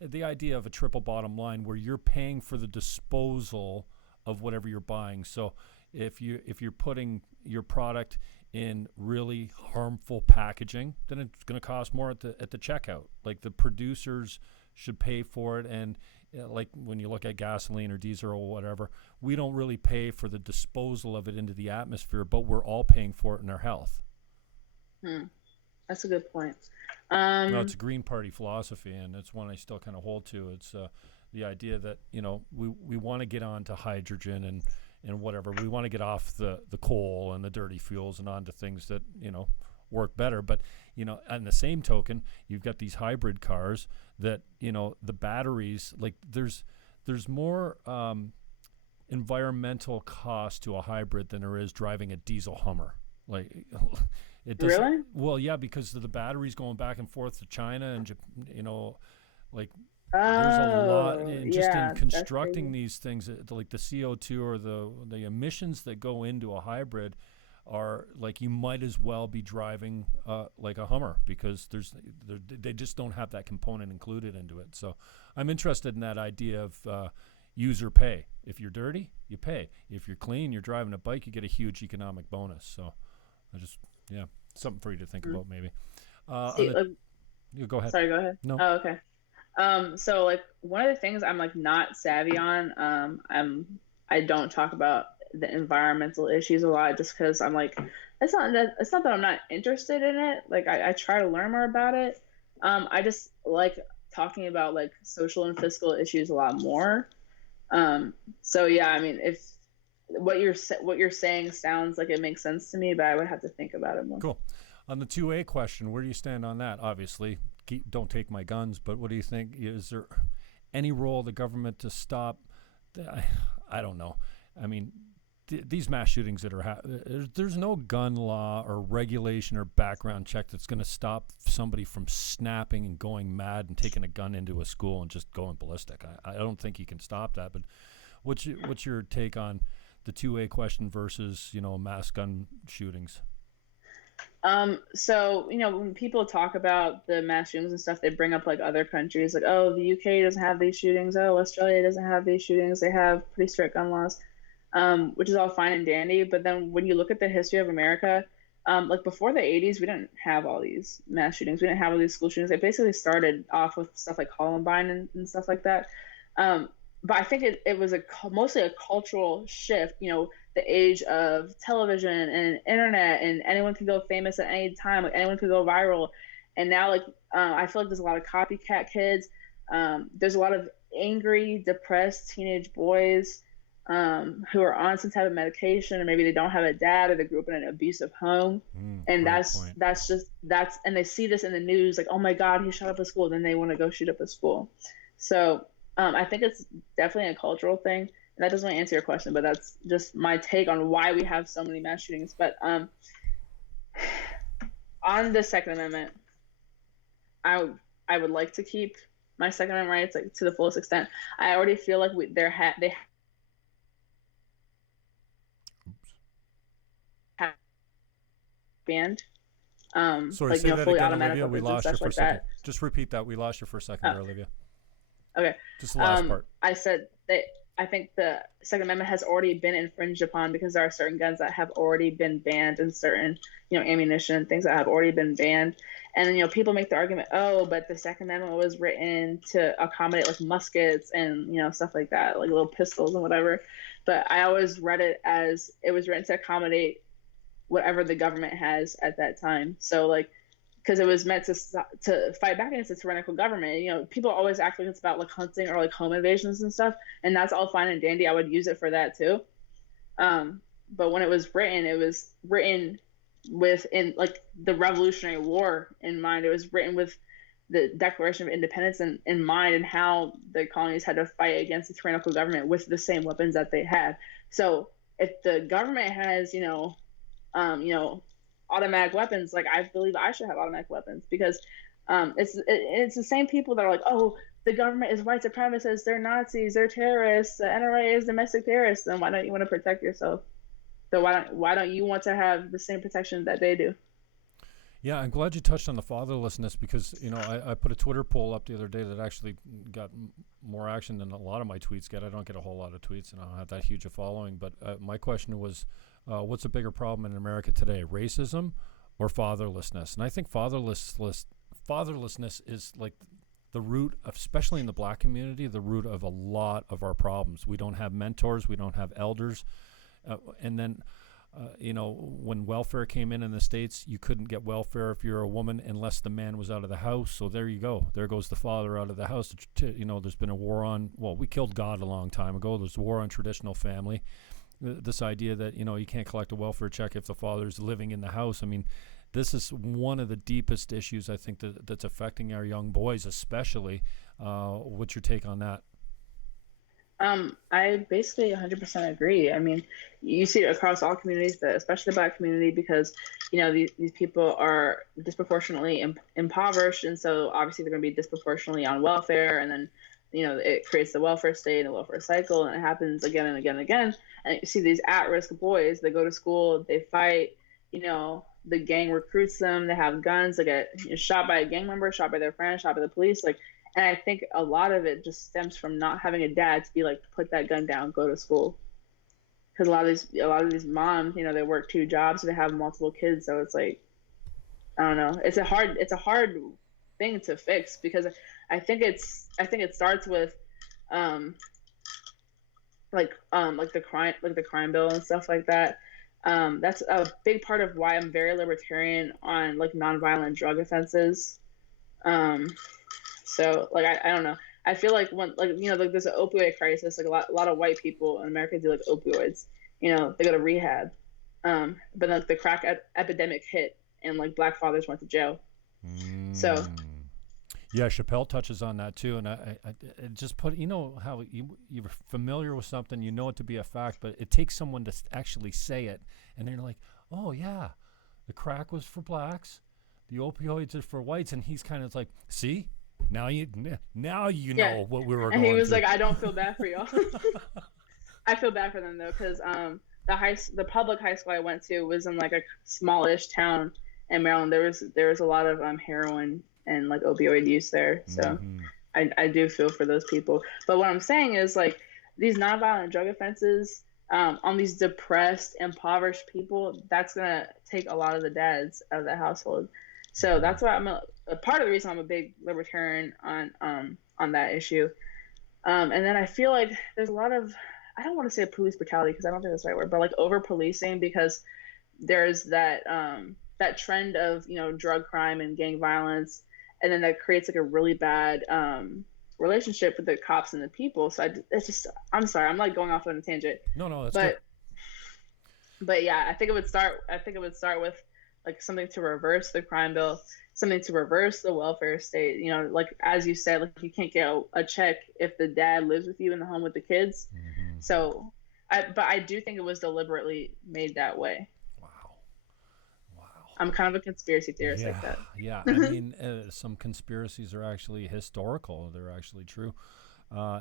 the idea of a triple bottom line where you're paying for the disposal of whatever you're buying? So if you're putting your product in really harmful packaging, then it's going to cost more at the checkout. Like the producers should pay for it, and like when you look at gasoline or diesel or whatever, we don't really pay for the disposal of it into the atmosphere, but we're all paying for it in our health. That's a good point. No, it's a Green Party philosophy, and it's one I still kind of hold to. It's the idea that we want to get on to hydrogen and whatever. We want to get off the coal and the dirty fuels and onto things that work better. But on the same token, you've got these hybrid cars that the batteries, like there's more environmental cost to a hybrid than there is driving a diesel Hummer. Like it doesn't. Really? Well, yeah, because of the batteries going back and forth to China and like. Oh, there's a lot in constructing these things, like the CO2 or the emissions that go into a hybrid are like, you might as well be driving like a Hummer, because they just don't have that component included into it. So I'm interested in that idea of user pay. If you're dirty, you pay. If you're clean, you're driving a bike, you get a huge economic bonus. So something for you to think about maybe. You go ahead. Sorry, go ahead. No. Oh, okay. So like one of the things I'm like not savvy on, I don't talk about the environmental issues a lot, just because I'm like, it's not that I'm not interested in it. Like I try to learn more about it. I just like talking about like social and fiscal issues a lot more. So yeah, I mean, if what you're saying sounds like it makes sense to me, but I would have to think about it more. Cool. On the 2A question, where do you stand on that? Obviously, don't take my guns, but what do you think? Is there any role of the government to stop? I don't know. I mean, these mass shootings that are there's no gun law or regulation or background check that's going to stop somebody from snapping and going mad and taking a gun into a school and just going ballistic. I don't think you can stop that. But what's your take on the 2A question versus mass gun shootings? So, when people talk about the mass shootings and stuff, they bring up like other countries, like, oh, the UK doesn't have these shootings. Oh, Australia doesn't have these shootings. They have pretty strict gun laws, which is all fine and dandy. But then when you look at the history of America, like before the 80s, we didn't have all these mass shootings. We didn't have all these school shootings. They basically started off with stuff like Columbine and stuff like that. Um, but I think it was mostly a cultural shift, the age of television and internet, and anyone could go famous at any time, like anyone could go viral. And now, like, I feel like there's a lot of copycat kids. There's a lot of angry, depressed teenage boys who are on some type of medication, or maybe they don't have a dad, or they grew up in an abusive home. And and they see this in the news, like, oh my God, he shot up a school. Then they want to go shoot up a school. So I think it's definitely a cultural thing. That doesn't really answer your question, but that's just my take on why we have so many mass shootings. But on the Second Amendment, I would like to keep my Second Amendment rights, like, to the fullest extent. I already feel like they have banned. Sorry, like, say that fully again, automatic Olivia. We weapons and lost you stuff for a like second. that. Just repeat that. We lost you for a second there, Olivia. Okay. Just the last part. I said that I think the Second Amendment has already been infringed upon, because there are certain guns that have already been banned, and certain, ammunition and things that have already been banned. And then, people make the argument, oh, but the Second Amendment was written to accommodate like muskets and, stuff like that, like little pistols and whatever. But I always read it as it was written to accommodate whatever the government has at that time. So, like, because it was meant to fight back against a tyrannical government. People always act like it's about like hunting or like home invasions and stuff, and that's all fine and dandy. I would use it for that too. But when it was written in like the Revolutionary War in mind. It was written with the Declaration of Independence in mind, and how the colonies had to fight against the tyrannical government with the same weapons that they had. So if the government has, automatic weapons, like, I believe I should have automatic weapons, because it's the same people that are like, oh, the government is white supremacists, they're Nazis, they're terrorists, the NRA is domestic terrorists. Then why don't you want to protect yourself? So why don't you want to have the same protection that they do? Yeah, I'm glad you touched on the fatherlessness, because I put a Twitter poll up the other day that actually got more action than a lot of my tweets get. I don't get a whole lot of tweets, and I don't have that huge a following. But my question was, what's a bigger problem in America today, racism or fatherlessness? And I think fatherlessness is like the root of, especially in the Black community, the root of a lot of our problems. We don't have mentors, we don't have elders, and then. When welfare came in the States, you couldn't get welfare if you're a woman unless the man was out of the house. So there you go. There goes the father out of the house. There's been a war on, we killed God a long time ago. There's a war on traditional family. This idea that, you can't collect a welfare check if the father's living in the house. I mean, this is one of the deepest issues, I think, that's affecting our young boys, especially. What's your take on that? I basically 100% agree. I mean, you see it across all communities, but especially the Black community, because, these people are disproportionately impoverished. And so obviously they're going to be disproportionately on welfare. And then, it creates the welfare state and the welfare cycle. And it happens again and again and again. And you see these at-risk boys, they go to school, they fight, the gang recruits them, they have guns, they get shot by a gang member, shot by their friend, shot by the police. And I think a lot of it just stems from not having a dad to be like, put that gun down, go to school. Because a lot of these moms, they work 2 jobs, so they have multiple kids. So it's like, I don't know. It's a hard thing to fix, because I think it starts with, like the crime bill and stuff like that. That's a big part of why I'm very libertarian on like nonviolent drug offenses. So, like, I don't know. I feel like when, like, there's an opioid crisis, like a lot of white people in America do like opioids, they go to rehab. But like the crack epidemic hit, and like Black fathers went to jail. So. Yeah, Chappelle touches on that too. And I just put, how you're familiar with something, it to be a fact, but it takes someone to actually say it. And they're like, oh yeah, the crack was for Blacks, the opioids are for whites. And he's kind of like, see? Now you know what we were going through. And he was like, I don't feel bad for y'all. I feel bad for them though, because the public high school I went to was in like a smallish town in Maryland, there was a lot of heroin and like opioid use there. So I do feel for those people. But what I'm saying is like these nonviolent drug offenses on these depressed, impoverished people, that's gonna take a lot of the dads out of the household. So that's why I'm a part of the reason I'm a big libertarian on that issue. And then I feel like there's a lot of, I don't want to say police brutality because I don't think that's the right word, but like over policing, because there's that that trend of, you know, drug crime and gang violence, and then that creates like a really bad relationship with the cops and the people. So it's just, I'm sorry, I'm like going off on a tangent. No, that's good. But yeah, I think it would start with like something to reverse the crime bill, something to reverse the welfare state. You know, like as you said, like you can't get a check if the dad lives with you in the home with the kids. So, but I do think it was deliberately made that way. Wow. I'm kind of a conspiracy theorist like that. Yeah, I mean, some conspiracies are actually historical. They're actually true.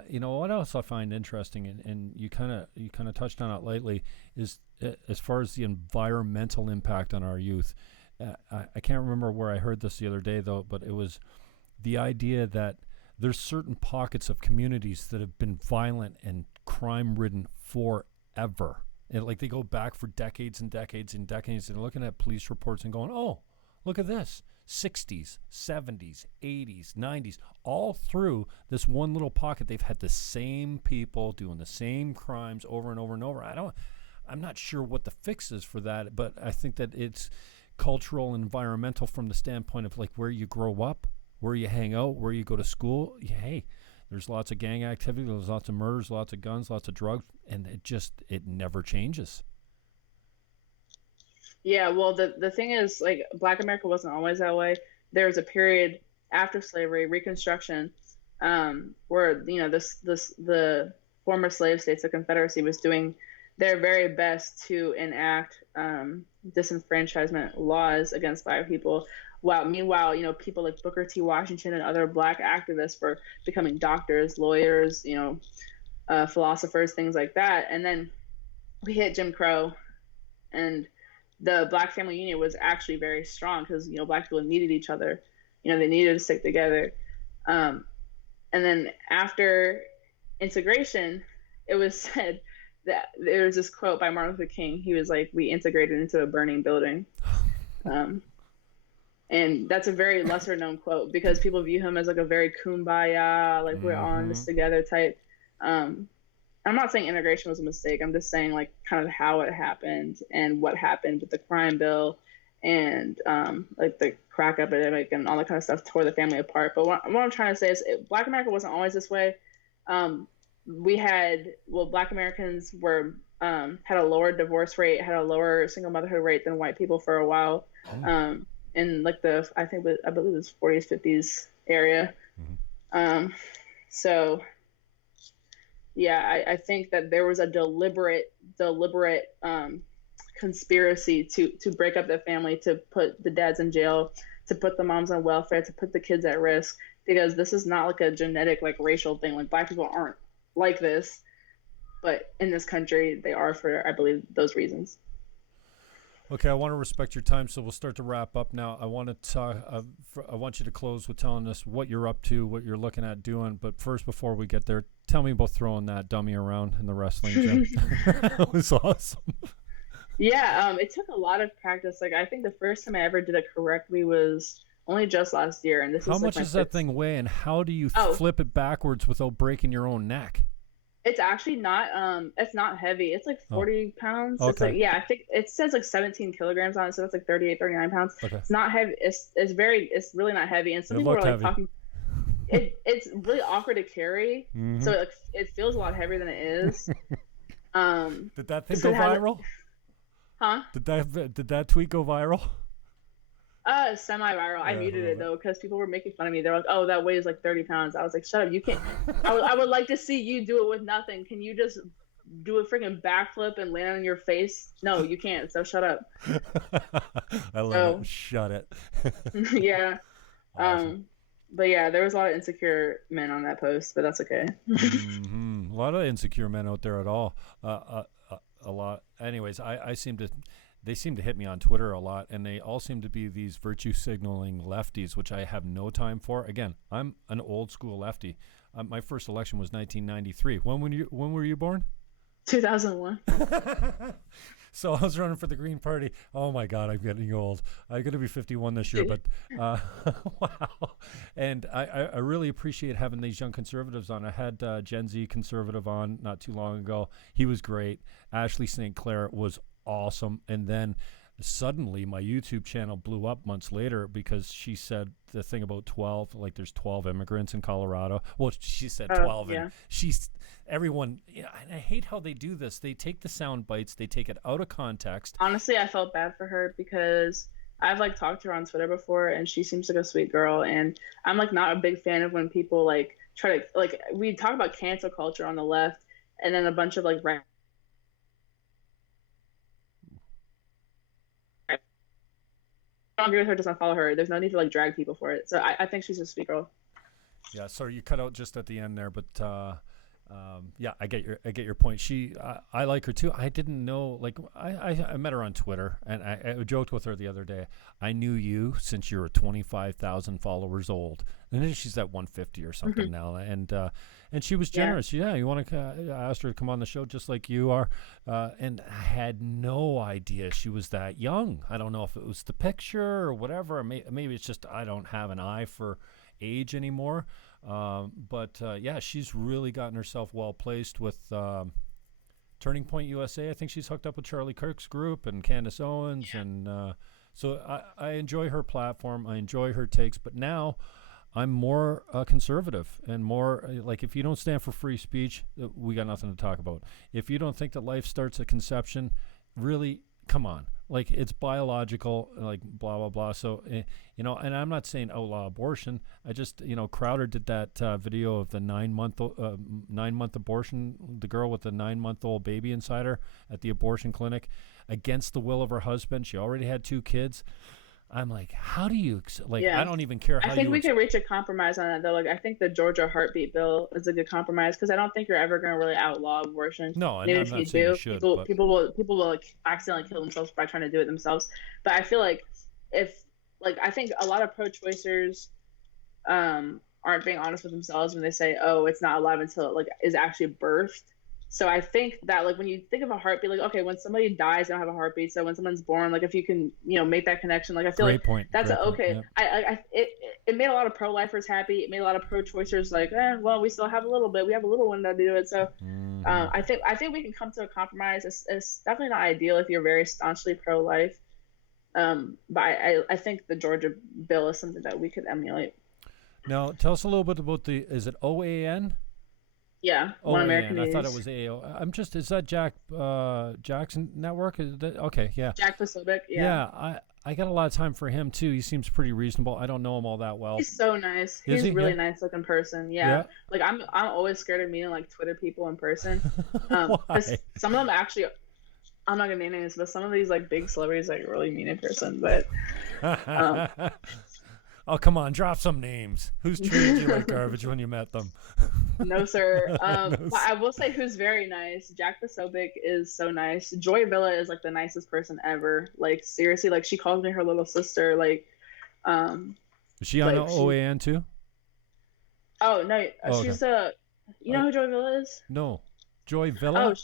You know what else I find interesting, and you kind of touched on it lately, is as far as the environmental impact on our youth. I can't remember where I heard this the other day though, but it was the idea that there's certain pockets of communities that have been violent and crime-ridden forever, and like they go back for decades and decades and decades, and looking at police reports and going, oh, look at this. 60s, 70s, 80s, 90s, all through this one little pocket, they've had the same people doing the same crimes over and over and over. I'm not sure what the fix is for that, but I think that it's cultural and environmental from the standpoint of like where you grow up, where you hang out, where you go to school. Hey, there's lots of gang activity, there's lots of murders, lots of guns, lots of drugs, and it never changes. Yeah, well, the thing is, like, Black America wasn't always that way. There was a period after slavery, Reconstruction, where, you know, the former slave states, the Confederacy, was doing their very best to enact disenfranchisement laws against Black people. While meanwhile, you know, people like Booker T. Washington and other Black activists were becoming doctors, lawyers, you know, philosophers, things like that. And then we hit Jim Crow, and the Black family union was actually very strong because, you know, Black people needed each other. You know, they needed to stick together. And then after integration, it was said that there was this quote by Martin Luther King. He was like, "We integrated into a burning building." And that's a very lesser known quote because people view him as like a very kumbaya, like we're all in this together type. I'm not saying integration was a mistake. I'm just saying like kind of how it happened and what happened with the crime bill and like the crack epidemic and all that kind of stuff tore the family apart. But what I'm trying to say is Black America wasn't always this way. Black Americans were had a lower divorce rate, had a lower single motherhood rate than white people for a while. In like I believe it was 40s, 50s area. So yeah, I think that there was a deliberate conspiracy to break up the family, to put the dads in jail, to put the moms on welfare, to put the kids at risk, because this is not like a genetic, like racial thing. Like Black people aren't like this, but in this country they are for, I believe, those reasons. Okay, I want to respect your time, so we'll start to wrap up now. I want to I want you to close with telling us what you're up to, what you're looking at doing. But first, before we get there, tell me about throwing that dummy around in the wrestling gym. That was awesome. Yeah, it took a lot of practice. Like I think the first time I ever did it correctly was only just last year, and this. How much does that thing weigh, and how do you flip it backwards without breaking your own neck? It's actually not it's not heavy. It's like 40 pounds. Okay. It's like, yeah, I think it says like 17 kilograms on it, so that's like 38, 39 pounds. Okay. It's not heavy. It's really not heavy. And some people are like heavy. Talking it's really awkward to carry. So it feels a lot heavier than it is. Did that thing go viral? Huh? Did that tweet go viral? Semi-viral. I muted it though because people were making fun of me. They're like, "Oh, that weighs like 30 pounds." I was like, "Shut up! You can't." I would like to see you do it with nothing. Can you just do a freaking backflip and land on your face? No, you can't. So shut up. I love it. Shut it. Yeah. Awesome. But yeah, there was a lot of insecure men on that post, but that's okay. A lot of insecure men out there at all. A lot. Anyways, I seem to they seem to hit me on Twitter a lot, and they all seem to be these virtue signaling lefties, which I have no time for. Again, I'm an old school lefty. My first election was 1993. When were you born? 2001. So I was running for the Green Party. Oh my God, I'm getting old. I'm going to be 51 this year, but wow. And I really appreciate having these young conservatives on. I had Gen Z conservative on not too long ago. He was great. Ashley St. Clair was awesome. And then suddenly my YouTube channel blew up months later because she said the thing about 12, like there's 12 immigrants in Colorado. Well, she said 12 and everyone, and I hate how they do this. They take the sound bites, they take it out of context. Honestly, I felt bad for her because I've like talked to her on Twitter before, and she seems like a sweet girl, and I'm like not a big fan of when people like try to, like, we talk about cancel culture on the left, and then a bunch of like don't agree with her, doesn't follow her. There's no need to like drag people for it. So I think she's a sweet girl. Yeah, sorry, you cut out just at the end there, but yeah, I get your point. I like her too. I didn't know, like, I met her on Twitter, and I joked with her the other day. I knew you since you were 25,000 followers old, and then she's at 150 or something now, and she was generous. Yeah, you want to? I asked her to come on the show just like you are, and I had no idea she was that young. I don't know if it was the picture or whatever. Maybe it's just I don't have an eye for age anymore. But yeah, she's really gotten herself well placed with Turning Point USA. I think she's hooked up with Charlie Kirk's group and Candace Owens, and so I enjoy her platform. I enjoy her takes, but now I'm more conservative and more like, if you don't stand for free speech, we got nothing to talk about. If you don't think that life starts at conception, really, come on. Like, it's biological, like, blah, blah, blah. So, you know, and I'm not saying outlaw abortion. I just, you know, Crowder did that video of the 9-month abortion, the girl with the 9-month-old baby inside her at the abortion clinic against the will of her husband. She already had 2 kids. I'm like, how do you, like, I don't even care how you... I think we can reach a compromise on that, though. Like, I think the Georgia heartbeat bill is a good compromise, because I don't think you're ever going to really outlaw abortion. No, and I'm not saying you should. People will like accidentally kill themselves by trying to do it themselves. But I feel like I think a lot of pro-choicers aren't being honest with themselves when they say, oh, it's not alive until it, like, is actually birthed. So I think that, like, when you think of a heartbeat, like, okay, when somebody dies, they don't have a heartbeat. So when someone's born, like, if you can, you know, make that connection, like, I feel that's okay. Yeah. It made a lot of pro-lifers happy. It made a lot of pro-choicers like, well, we still have a little bit. We have a little window to do it. So I think we can come to a compromise. It's definitely not ideal if you're very staunchly pro-life. But I think the Georgia bill is something that we could emulate. Now, tell us a little bit about is it OAN? Yeah, One American News. I thought it was AO. Is that Jackson Network? Is that, okay, yeah. Jack Posobiec, yeah. Yeah, I got a lot of time for him too. He seems pretty reasonable. I don't know him all that well. He's so nice. He's really nice looking person. Yeah. Like I'm always scared of meeting like Twitter people in person. Why? Some of them actually, I'm not gonna name names, but some of these like big celebrities like really mean in person. But oh, come on, drop some names. Who's treated you like garbage when you met them? No, sir. But I will say who's very nice. Jack Posobiec is so nice. Joy Villa is like the nicest person ever. Like, seriously, like, she calls me her little sister. Like, is she on OAN too? Oh no, she's you know who Joy Villa is? No, Joy Villa.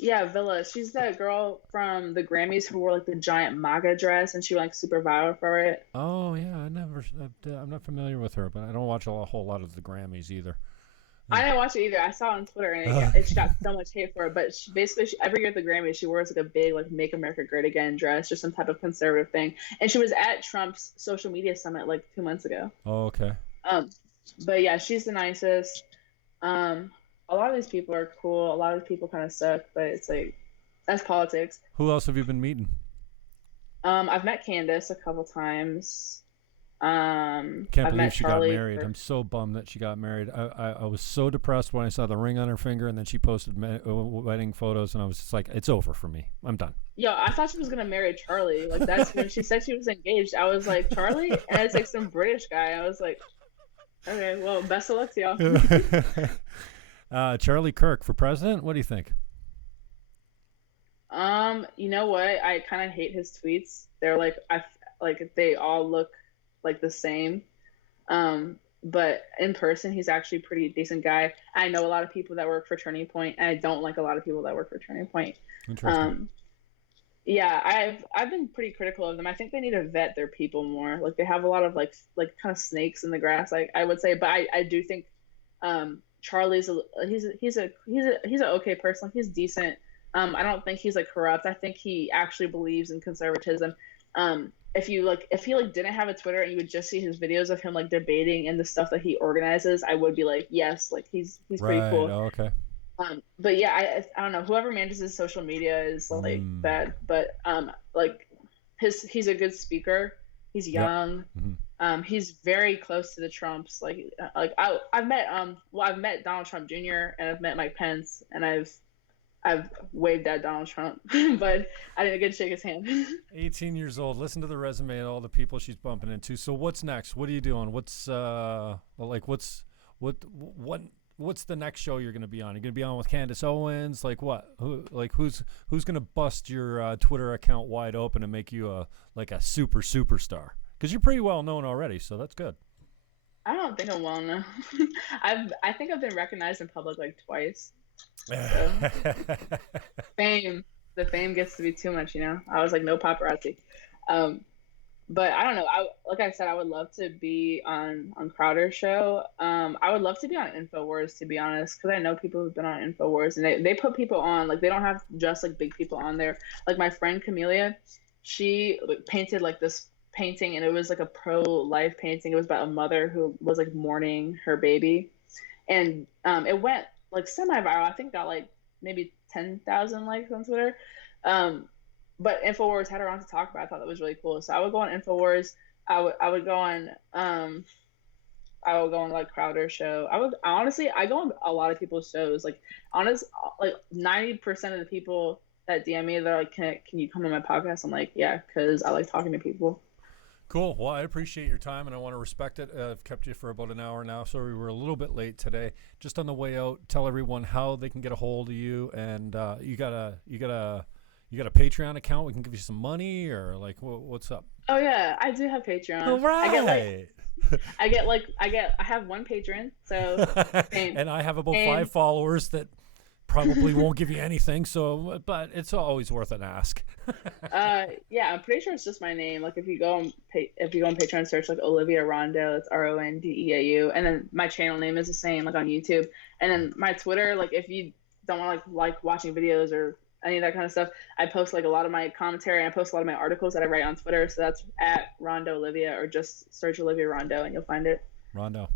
Yeah, Villa. She's that girl from the Grammys who wore like the giant MAGA dress, and she went like super viral for it. Oh yeah, I'm not familiar with her, but I don't watch a whole lot of the Grammys either. I didn't watch it either. I saw it on Twitter, and she got so much hate for it. But basically, every year at the Grammys, she wears like a big like "Make America Great Again" dress or some type of conservative thing. And she was at Trump's social media summit like 2 months ago. Oh, okay. But yeah, she's the nicest. A lot of these people are cool. A lot of people kind of suck, but it's like, that's politics. Who else have you been meeting? I've met Candace a couple times. Can't believe she got married. I'm so bummed that she got married. I was so depressed when I saw the ring on her finger, and then she posted wedding photos, and I was just like, it's over for me. I'm done. Yo, I thought she was gonna marry Charlie. Like, that's when she said she was engaged. I was like, Charlie? And it's like some British guy. I was like, okay, well, best of luck to y'all. Charlie Kirk for president? What do you think? You know what? I kind of hate his tweets. They're like like they all look like the same. But in person, he's actually a pretty decent guy. I know a lot of people that work for Turning Point, and I don't like a lot of people that work for Turning Point. Interesting. Yeah, I've been pretty critical of them. I think they need to vet their people more. Like they have a lot of like kind of snakes in the grass, I would say. But I do think Charlie's he's an okay person. Like, he's decent. I don't think he's like corrupt. I think he actually believes in conservatism. If he like didn't have a Twitter and you would just see his videos of him like debating and the stuff that he organizes, I would be like, yes, like he's pretty Right. cool. Oh, okay. But yeah, I don't know. Whoever manages social media is like bad, but like he's a good speaker. He's Yep. young. Mm-hmm. He's very close to the Trumps. Like I've met I've met Donald Trump Jr. and I've met Mike Pence and I've waved at Donald Trump, but I didn't get to shake his hand. 18 years old. Listen to the resume and all the people she's bumping into. So what's next? What are you doing? What's what's the next show you're going to be on? You're going to be on with Candace Owens? Like what? Who's going to bust your Twitter account wide open and make you a superstar? Because you're pretty well known already, so that's good. I don't think I'm well known. I think I've been recognized in public like twice. So, the fame gets to be too much, you know. I was like, no paparazzi. But I don't know. Like I said, I would love to be on Crowder's show. I would love to be on InfoWars, to be honest, because I know people who've been on InfoWars, and they put people on. Like they don't have just like big people on there. Like my friend Camelia, she painted like this painting, and it was like a pro-life painting. It was about a mother who was like mourning her baby, and it went like semi-viral. I think got like maybe 10,000 likes on Twitter. But InfoWars had her on to talk about it. I thought that was really cool. So I would go on InfoWars. I would go on like Crowder's show. I go on a lot of people's shows. Like 90% of the people that DM me, they're like, can you come on my podcast? I'm like, yeah, because I like talking to people. Cool. Well, I appreciate your time, and I want to respect it. I've kept you for about an hour now, so we were a little bit late today. Just on the way out, tell everyone how they can get a hold of you, and you got a Patreon account. We can give you some money, or like what's up? Oh yeah, I do have Patreon. All right. I have one patron, so and I have about 5 followers that probably won't give you anything. So, but it's always worth an ask. Yeah, I'm pretty sure it's just my name. Like if you go on Patreon, search like Olivia Rondeau. It's Rondeau, and then my channel name is the same, like on YouTube. And then my Twitter, like if you don't want to like watching videos or any of that kind of stuff, I post like a lot of my commentary, and I post a lot of my articles that I write on Twitter. So that's at Rondeau Olivia, or just search Olivia Rondeau and you'll find it. Rondeau.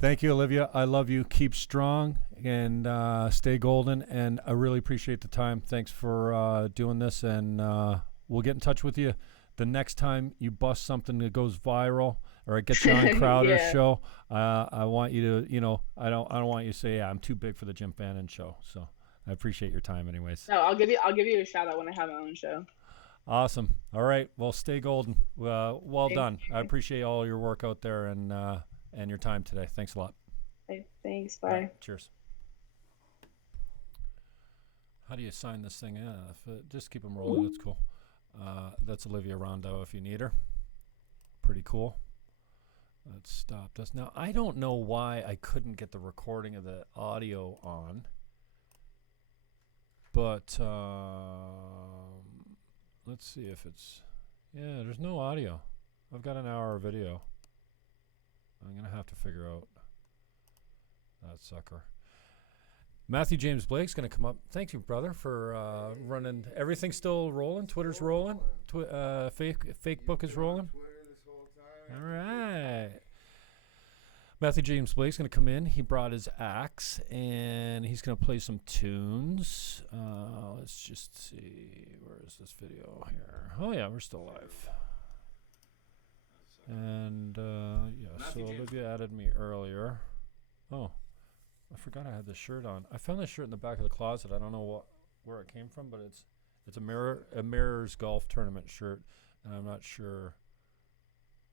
Thank you, Olivia. I love you. Keep strong and stay golden. And I really appreciate the time. Thanks for doing this. And we'll get in touch with you the next time you bust something that goes viral, or I get you on Crowder's show. I want you to, I don't want you to say, yeah, I'm too big for the Jim Fannon Show. So I appreciate your time anyways. No, I'll give you a shout out when I have my own show. Awesome. All right. Well, stay golden. Well done. I appreciate all your work out there and your time today. Thanks a lot. Hey, thanks. Bye. Right, cheers. How do you sign this thing in? Just keep them rolling. That's cool. That's Olivia Rondeau if you need her. Pretty cool. That stopped us. Now, I don't know why I couldn't get the recording of the audio on. But let's see if it's... Yeah, there's no audio. I've got an hour of video. I'm going to have to figure out that sucker. Matthew James Blake's going to come up. Thank you, brother, for running. Everything's still rolling? Twitter's rolling? Facebook is rolling? All right. Matthew James Blake's going to come in. He brought his axe, and he's going to play some tunes. Let's just see. Where is this video here? Oh, yeah, we're still live. And, yeah, so Olivia added me earlier. Oh, I forgot I had this shirt on. I found this shirt in the back of the closet. I don't know where it came from, but it's a Mirrors Golf Tournament shirt, and I'm not sure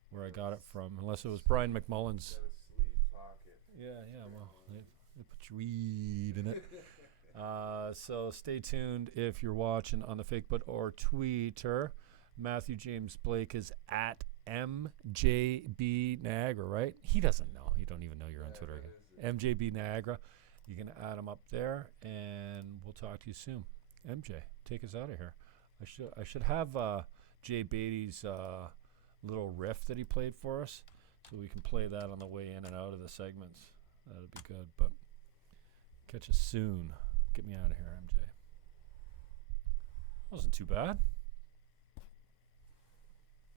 where I got it from, unless it was Brian McMullen's. Yeah, well, they put your weed in it. So stay tuned if you're watching on the Facebook or Twitter. Matthew James Blake is at MJB Niagara, right? He doesn't know. You don't even know you're on Twitter. MJB Niagara. You can add him up there, and we'll talk to you soon. MJ, take us out of here. I should have Jay Beatty's little riff that he played for us, so we can play that on the way in and out of the segments. That'd be good. But catch us soon. Get me out of here, MJ. Wasn't too bad.